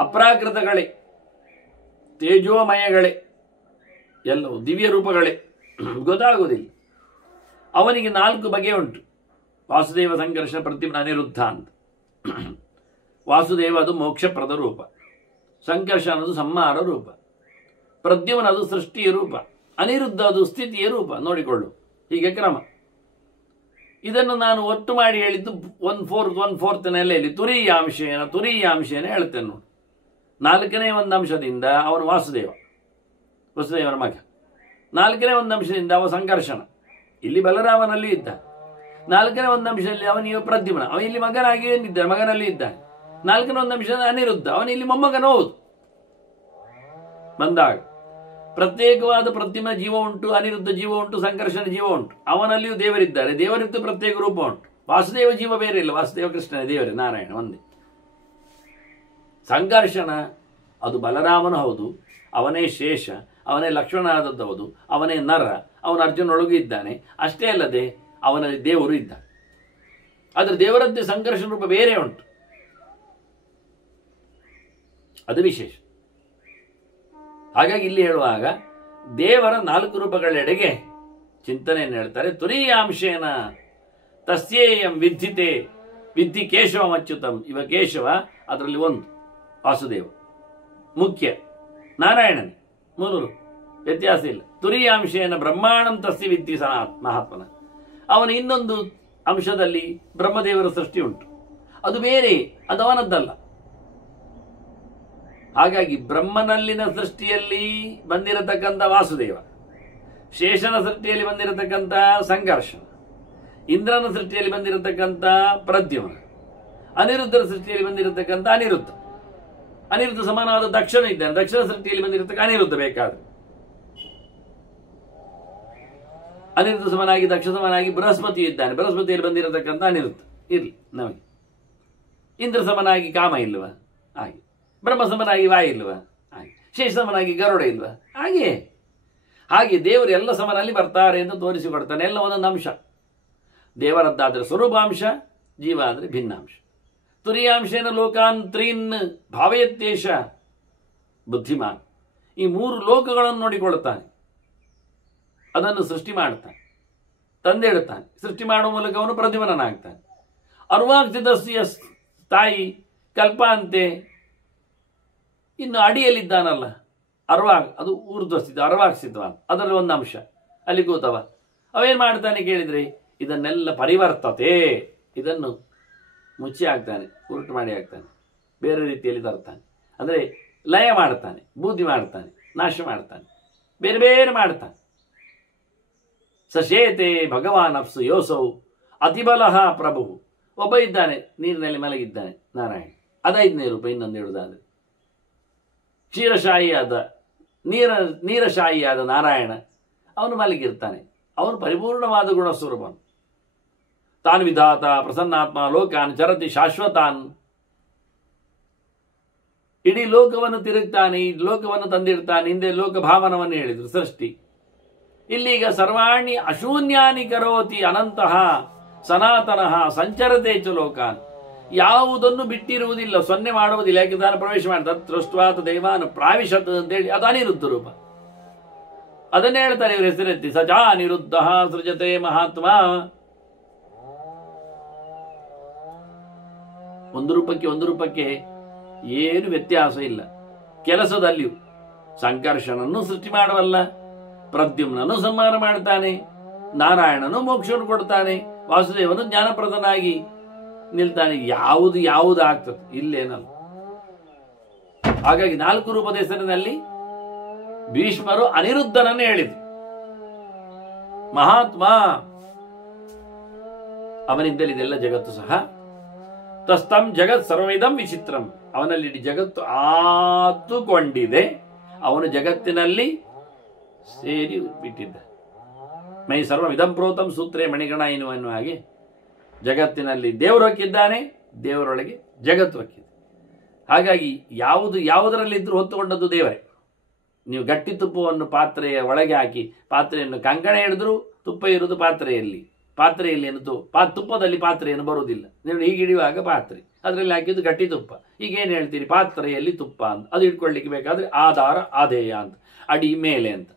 ಅಪ್ರಾಕೃತಗಳೇ, ತೇಜೋಮಯಗಳೇ, ಎಲ್ಲವೂ ದಿವ್ಯ ರೂಪಗಳೇ, ಗೊತ್ತಾಗುವುದಿಲ್ಲ. ಅವನಿಗೆ 4 ಬಗೆ ಉಂಟು. ವಾಸುದೇವ, ಸಂಕರ್ಷಣ, ಪ್ರದ್ಯುಮ್ನ, ಅನಿರುದ್ಧ ಅಂತ. ವಾಸುದೇವ ಅದು ಮೋಕ್ಷಪ್ರದ ರೂಪ, ಸಂಕರ್ಷಣ ಅದು ಸಂಹಾರ ರೂಪ, ಪ್ರದ್ಯುಮ್ನ ಅದು ಸೃಷ್ಟಿಯ ರೂಪ, ಅನಿರುದ್ಧ ಅದು ಸ್ಥಿತಿಯ ರೂಪ. ನೋಡಿಕೊಳ್ಳು, ಹೀಗೆ ಕ್ರಮ. ಇದನ್ನು ನಾನು ಒಟ್ಟು ಮಾಡಿ ಹೇಳಿದ್ದು 1/4 ನೆಲೆಯಲ್ಲಿ ತುರೀಯಾಂಶೇನ ಹೇಳ್ತೇನೆ ನೋಡಿ. 4ನೇ ಒಂದು ಅಂಶದಿಂದ ಅವನು ವಸುದೇವನ ಮಗ. 4ನೇ ಒಂದು ಅಂಶದಿಂದ ಅವ ಸಂಕರ್ಷಣ, ಇಲ್ಲಿ ಬಲರಾಮನಲ್ಲಿ ಇದ್ದ. 4ನೇ ಒಂದು ಅಂಶದಲ್ಲಿ ಅವನಿಗೆ ಪ್ರದ್ಯುಮ್ನ, ಅವನು ಇಲ್ಲಿ ಮಗನಾಗಿ ಏನಿದ್ದಾನೆ, ಮಗನಲ್ಲಿ ಇದ್ದಾನೆ. 4ನೇ ಒಂದು ಅಂಶದ ಅನಿರುದ್ಧ, ಅವನು ಇಲ್ಲಿ ಮೊಮ್ಮಗನ. ಹೌದು, ಬಂದಾಗ ಪ್ರತ್ಯೇಕವಾದ ಪ್ರದ್ಯುಮ್ನ ಜೀವ ಉಂಟು, ಅನಿರುದ್ಧ ಜೀವ ಉಂಟು, ಸಂಕರ್ಷಣ ಜೀವ ಉಂಟು. ಅವನಲ್ಲಿಯೂ ದೇವರಿದ್ದಾರೆ, ದೇವರಿದ್ದು ಪ್ರತ್ಯೇಕ ರೂಪ ಉಂಟು. ವಾಸುದೇವ ಜೀವ ಬೇರೆ ಇಲ್ಲ, ವಾಸುದೇವ ಕೃಷ್ಣನೇ, ದೇವರೇ ನಾರಾಯಣ ಒಂದೇ. ಸಂಕರ್ಷಣ ಅದು ಬಲರಾಮನು ಹೌದು, ಅವನೇ ಶೇಷ, ಅವನೇ ಲಕ್ಷ್ಮಣ ಆದದ್ದು ಹೌದು, ಅವನೇ ನರ, ಅವನ ಅರ್ಜುನೊಳಗೂ ಇದ್ದಾನೆ. ಅಷ್ಟೇ ಅಲ್ಲದೆ ಅವನಲ್ಲಿ ದೇವರು ಇದ್ದಾನೆ. ಆದರೆ ದೇವರದ್ದೇ ಸಂಕರ್ಷಣ ರೂಪ ಬೇರೆ ಉಂಟು, ಅದು ವಿಶೇಷ. ಹಾಗಾಗಿ ಇಲ್ಲಿ ಹೇಳುವಾಗ ದೇವರ 4 ರೂಪಗಳೆಡೆಗೆ ಚಿಂತನೆಯನ್ನು ಹೇಳ್ತಾರೆ. ತುರೀಯಾಂಶೇನ ತಸ್ಯೇಯಂ ವಿದ್ಧಿ ಕೇಶವಂ ಅಚ್ಯುತಂ. ಇವ ಕೇಶವ, ಅದರಲ್ಲಿ ಒಂದು ವಾಸುದೇವ ಮುಖ್ಯ, ನಾರಾಯಣನೇ ಮೂಲರು, ವ್ಯತ್ಯಾಸ ಇಲ್ಲ. ತುರೀಯಾಂಶೇನ ಬ್ರಹ್ಮಾಣಂ ತಸ್ಯ ವಿದ್ಧಿ ಮಹಾತ್ಮನ. ಅವನ ಇನ್ನೊಂದು ಅಂಶದಲ್ಲಿ ಬ್ರಹ್ಮದೇವರ ಸೃಷ್ಟಿ ಉಂಟು, ಅದು ಬೇರೆ, ಅದು ಅವನದ್ದಲ್ಲ. ಹಾಗಾಗಿ ಬ್ರಹ್ಮನಲ್ಲಿನ ಸೃಷ್ಟಿಯಲ್ಲಿ ಬಂದಿರತಕ್ಕಂಥ ವಾಸುದೇವ, ಶೇಷನ ಸೃಷ್ಟಿಯಲ್ಲಿ ಬಂದಿರತಕ್ಕಂಥ ಸಂಕರ್ಷಣ, ಇಂದ್ರನ ಸೃಷ್ಟಿಯಲ್ಲಿ ಬಂದಿರತಕ್ಕಂಥ ಪ್ರದ್ಯುಮ್ನ, ಅನಿರುದ್ಧನ ಸೃಷ್ಟಿಯಲ್ಲಿ ಬಂದಿರತಕ್ಕಂಥ ಅನಿರುದ್ಧ ಸಮಾನವಾದ ದಕ್ಷನ ಇದ್ದಾನೆ. ದಕ್ಷಿಣ ಸೃಷ್ಟಿಯಲ್ಲಿ ಬಂದಿರತಕ್ಕ ಅನಿರುದ್ಧ ಬೇಕಾದ್ರೆ ಅನಿರುದ್ಧ ಸಮನಾಗಿ ದಕ್ಷ ಸಮನಾಗಿ ಬೃಹಸ್ಪತಿ ಇದ್ದಾನೆ. ಬೃಹಸ್ಪತಿಯಲ್ಲಿ ಬಂದಿರತಕ್ಕಂಥ ಅನಿರುದ್ಧ ಇರ್ಲಿ ನಮಗೆ. ಇಂದ್ರ ಸಮನಾಗಿ ಕಾಮ ಇಲ್ವಾ? ಹಾಗೆ. ಬ್ರಹ್ಮ ಸಮನಾಗಿ ವಾಯು ಇಲ್ವಾ? ಹಾಗೆ. ಶೇಷ ಸಮನಾಗಿ ಗರುಡ ಇಲ್ವಾ? ಹಾಗೆ ದೇವರು ಎಲ್ಲ ಸಮನಲ್ಲಿ ಬರ್ತಾರೆ ಎಂದು ತೋರಿಸಿಕೊಡ್ತಾನೆ. ಎಲ್ಲ ಒಂದೊಂದು ಅಂಶ. ದೇವರದ್ದಾದರೆ ಸ್ವರೂಪಾಂಶ, ಜೀವ ಆದರೆ ಭಿನ್ನಾಂಶ. ತುರಿಯಾಂಶೇನ ಲೋಕಾನ್ ತ್ರೀನ್ ಭಾವಯತ್ಯೇಷ ಬುದ್ಧಿಮಾನ್. ಈ 3 ಲೋಕಗಳನ್ನು ನೋಡಿಕೊಳ್ಳುತ್ತಾನೆ, ಅದನ್ನು ಸೃಷ್ಟಿ ಮಾಡ್ತಾನೆ, ತಂದೆಡುತ್ತಾನೆ. ಸೃಷ್ಟಿ ಮಾಡುವ ಮೂಲಕ ಅವನು ಪ್ರದ್ಯುಮ್ನನಾಗ್ತಾನೆ. ಅರ್ವಾಗ್ಸಿದಸ್ಯ ತಾಯಿ ಕಲ್ಪಾಂತೆ, ಇನ್ನು ಅಡಿಯಲ್ಲಿದ್ದಾನಲ್ಲ ಅರ್ವಾಗ್, ಅದು ಊರ್ಧ್ವಸ್ಥಿತ ಅರ್ವಾಗ್ಸಿದ್ವ, ಅದರಲ್ಲಿ ಒಂದು ಅಂಶ ಅಲ್ಲಿ ಕೂತವ. ಅವೇನು ಮಾಡ್ತಾನೆ ಕೇಳಿದ್ರೆ ಇದನ್ನೆಲ್ಲ ಪರಿವರ್ತತೆ, ಇದನ್ನು ಮುಚ್ಚಿ ಹಾಕ್ತಾನೆ, ಉರುಟು ಮಾಡಿ ಹಾಕ್ತಾನೆ, ಬೇರೆ ರೀತಿಯಲ್ಲಿ ತರ್ತಾನೆ. ಅಂದರೆ ಲಯ ಮಾಡ್ತಾನೆ, ಬೂದಿ ಮಾಡ್ತಾನೆ, ನಾಶ ಮಾಡ್ತಾನೆ, ಬೇರೆ ಬೇರೆ ಮಾಡ್ತಾನೆ. ಸಶೇತೆ ಭಗವಾನ್ ಅಪ್ಸು ಯೋಸೌ ಅತಿಬಲಃ ಪ್ರಭು. ಒಬ್ಬ ಇದ್ದಾನೆ ನೀರಿನಲ್ಲಿ ಮಲಗಿದ್ದಾನೆ ನಾರಾಯಣ, ಅದು 5ನೇ ರೂಪ. ಇನ್ನೊಂದು ಹೇಳುವುದಾದ್ರೆ ಕ್ಷೀರಶಾಹಿಯಾದ ನೀರಶಾಹಿಯಾದ ನಾರಾಯಣ ಅವನು ಮಲಗಿರ್ತಾನೆ. ಅವನು ಪರಿಪೂರ್ಣವಾದ ಗುಣಸ್ವರೂಪನು. ತಾನ್ ವಿಧಾತ ಪ್ರಸನ್ನಾತ್ಮ ಲೋಕಾನ್ ಚರತಿ ಶಾಶ್ವತಾನ್. ಇಡೀ ಲೋಕವನ್ನು ತಿರುಗ್ತಾನೆ, ಈ ಲೋಕವನ್ನು ತಂದಿರ್ತಾನೆ. ಹಿಂದೆ ಲೋಕ ಭಾವನವನ್ನು ಹೇಳಿದ್ರು ಸೃಷ್ಟಿ. ಇಲ್ಲೀಗ ಸರ್ವಾಣಿ ಅಶೂನ್ಯಾನಿ ಕರೋತಿ ಅನಂತಹ ಸನಾತನಃ ಸಂಚರತೆ ಚ ಲೋಕಾನ್. ಯಾವುದನ್ನು ಬಿಟ್ಟಿರುವುದಿಲ್ಲ, ಸೊನ್ನೆ ಮಾಡುವುದಿಲ್ಲ. ಯಾಕೆ ತಾನು ಪ್ರವೇಶ ಮಾಡ್ತಾರೆ ತೃಷ್ಟ್ವಾತ ದೈವಾನ್ ಪ್ರಾವಿಶತ್ ಅಂತೇಳಿ, ಅದು ಅನಿರುದ್ಧ ರೂಪ. ಅದನ್ನೇ ಹೇಳ್ತಾರೆ ಇವರು ಹೆಸರೆತ್ತಿ, ಸಜಾ ಅನಿರುದ್ಧ ಸೃಜತೆ ಮಹಾತ್ಮ. ಒಂದು ರೂಪಕ್ಕೆ ಏನು ವ್ಯತ್ಯಾಸ ಇಲ್ಲ ಕೆಲಸದಲ್ಲಿಯೂ. ಸಂಕರ್ಷಣನ್ನು ಸೃಷ್ಟಿ ಮಾಡುವಲ್ಲ, ಪ್ರದ್ಯುಮ್ನನ್ನು ಸಂಹಾರ ಮಾಡ್ತಾನೆ, ನಾರಾಯಣನು ಮೋಕ್ಷವನ್ನು ಕೊಡ್ತಾನೆ, ವಾಸುದೇವನು ಜ್ಞಾನಪ್ರದನಾಗಿ ನಿಲ್ತಾನೆ. ಯಾವುದು ಆಗ್ತದೆ ಇಲ್ಲೇನಲ್ಲ. ಹಾಗಾಗಿ 4 ರೂಪದ ಹೆಸರಿನಲ್ಲಿ ಭೀಷ್ಮರು ಅನಿರುದ್ಧನನ್ನು ಹೇಳಿದ್ರು. ಮಹಾತ್ಮ ಅವನಿಂದಲೇ ಇದೆಲ್ಲ ಜಗತ್ತು ಸಹ. ತಸ್ತಂ ಜಗತ್ ಸರ್ವವಿಧಂ ವಿಚಿತ್ರಂ. ಅವನಲ್ಲಿ ಇಡೀ ಜಗತ್ತು ಆತುಕೊಂಡಿದೆ, ಅವನು ಜಗತ್ತಿನಲ್ಲಿ ಸೇರಿ ಬಿಟ್ಟಿದ್ದ. ಮೈ ಸರ್ವವಿಧಂ ಪ್ರೋತಂ ಸೂತ್ರೇ ಮಣಿಗಣ ಎನ್ನುವ ಹಾಗೆ ಜಗತ್ತಿನಲ್ಲಿ ದೇವರು ಹೊಕ್ಕಿದ್ದಾನೆ, ದೇವರೊಳಗೆ ಜಗತ್ತು ಹೊಕ್ಕಿದೆ. ಹಾಗಾಗಿ ಯಾವುದರಲ್ಲಿದ್ದರೂ ಹೊತ್ತುಕೊಂಡದ್ದು ದೇವರೇ. ನೀವು ಗಟ್ಟಿ ತುಪ್ಪವನ್ನು ಪಾತ್ರೆಯ ಒಳಗೆ ಹಾಕಿ ಪಾತ್ರೆಯನ್ನು ಕಂಕಣ ಹಿಡಿದ್ರು ತುಪ್ಪ ಇರುವುದು ಪಾತ್ರೆಯಲ್ಲಿ. ಪಾತ್ರೆಯಲ್ಲಿ ಏನು ತುಪ್ಪದಲ್ಲಿ ಪಾತ್ರೆಯನ್ನು ಬರುವುದಿಲ್ಲ. ನೀವು ಹೀಗೆ ಹಿಡಿಯುವಾಗ ಪಾತ್ರೆ ಅದರಲ್ಲಿ ಹಾಕಿದ್ದು ಗಟ್ಟಿ ತುಪ್ಪ. ಈಗ ಏನು ಹೇಳ್ತೀರಿ? ಪಾತ್ರೆಯಲ್ಲಿ ತುಪ್ಪ ಅಂತ. ಅದು ಇಟ್ಕೊಳ್ಳಿಕ್ಕೆ ಬೇಕಾದ್ರೆ ಆಧಾರ ಆಧೇಯ ಅಂತ, ಅಡಿ ಮೇಲೆ ಅಂತ.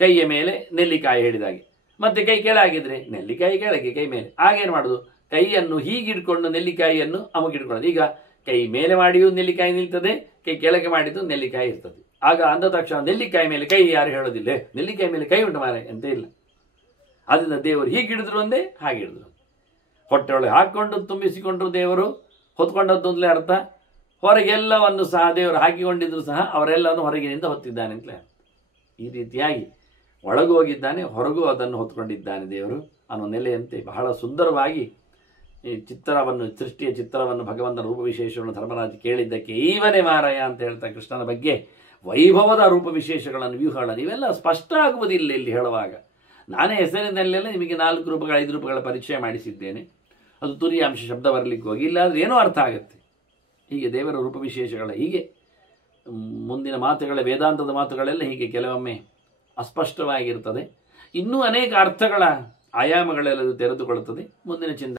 ಕೈಯ ಮೇಲೆ ನೆಲ್ಲಿಕಾಯಿ ಹಿಡಿದಾಗೆ, ಮತ್ತೆ ಕೈ ಕೆಳಗಿದ್ರೆ ನೆಲ್ಲಿಕಾಯಿ ಕೆಳಗೆ, ಕೈ ಮೇಲೆ. ಆಗೇನು ಮಾಡೋದು? ಕೈಯನ್ನು ಹೀಗಿಡ್ಕೊಂಡು ನೆಲ್ಲಿಕಾಯಿಯನ್ನು ಅಮಗಿಡ್ಕೊಳ್ಳೋದು. ಈಗ ಕೈ ಮೇಲೆ ಮಾಡಿಯೂ ನೆಲ್ಲಿಕಾಯಿ ನಿಲ್ತದೆ, ಕೈ ಕೆಳಗೆ ಮಾಡಿದ್ದು ನೆಲ್ಲಿಕಾಯಿ ಇರ್ತದೆ. ಆಗ ಅಂದ ತಕ್ಷಣ ನೆಲ್ಲಿಕಾಯಿ ಮೇಲೆ ಕೈ ಯಾರು ಹೇಳೋದಿಲ್ಲ, ನೆಲ್ಲಿಕಾಯಿ ಮೇಲೆ ಕೈ ಉಂಟು ಮಾರೆ ಅಂತ ಇಲ್ಲ. ಅದರಿಂದ ದೇವರು ಹೀಗಿಡಿದ್ರು ಒಂದೇ, ಹಾಗೆ ಹಿಡಿದ್ರು. ಹೊಟ್ಟೆಯೊಳಗೆ ಹಾಕಿಕೊಂಡು ತುಂಬಿಸಿಕೊಂಡ್ರು ದೇವರು, ಹೊತ್ಕೊಂಡದ್ದು ಅಂತಲೇ ಅರ್ಥ. ಹೊರಗೆಲ್ಲವನ್ನು ಸಹ ದೇವರು ಹಾಕಿಕೊಂಡಿದ್ರು ಸಹ ಅವರೆಲ್ಲವನ್ನು ಹೊರಗಿನಿಂದ ಹೊತ್ತಿದ್ದಾನೆ ಅಂತಲೇ. ಈ ರೀತಿಯಾಗಿ ಒಳಗೂ ಹೋಗಿದ್ದಾನೆ, ಹೊರಗೂ ಅದನ್ನು ಹೊತ್ಕೊಂಡಿದ್ದಾನೆ ದೇವರು ಅನ್ನೋ ನೆಲೆಯಂತೆ ಬಹಳ ಸುಂದರವಾಗಿ ಈ ಸೃಷ್ಟಿಯ ಚಿತ್ರವನ್ನು ಭಗವಂತನ ರೂಪ ವಿಶೇಷಗಳನ್ನು ಧರ್ಮರಾಜ ಕೇಳಿದ್ದಕ್ಕೆ ಈವನೇ ಮಾರಾಯ ಅಂತ ಹೇಳ್ತಾ ಕೃಷ್ಣನ ಬಗ್ಗೆ ವೈಭವದ ರೂಪ ವಿಶೇಷಗಳನ್ನು, ವ್ಯೂಹಗಳನ್ನು ಇವೆಲ್ಲ ಸ್ಪಷ್ಟ ಆಗುವುದಿಲ್ಲ ಇಲ್ಲಿ ಹೇಳುವಾಗ. ನಾನೇ ಹೆಸರಿನಲ್ಲೆಲ್ಲ ನಿಮಗೆ 4 ರೂಪಗಳ 5 ರೂಪಗಳ ಪರಿಚಯ ಮಾಡಿಸಿದ್ದೇನೆ. ಅದು ತುರಿಯಾಂಶ ಶಬ್ದ ಬರಲಿಕ್ಕೆ ಹೋಗಿ, ಇಲ್ಲಾದರೆ ಏನೋ ಅರ್ಥ ಆಗುತ್ತೆ. ಹೀಗೆ ದೇವರ ರೂಪ ವಿಶೇಷಗಳ ಹೀಗೆ ಮುಂದಿನ ಮಾತುಗಳ ವೇದಾಂತದ ಮಾತುಗಳೆಲ್ಲ ಹೀಗೆ ಕೆಲವೊಮ್ಮೆ ಅಸ್ಪಷ್ಟವಾಗಿರ್ತದೆ. ಇನ್ನೂ ಅನೇಕ ಅರ್ಥಗಳ ಆಯಾಮಗಳೆಲ್ಲದು ತೆರೆದುಕೊಳ್ಳುತ್ತದೆ ಮುಂದಿನ ಚಿಂತನೆ.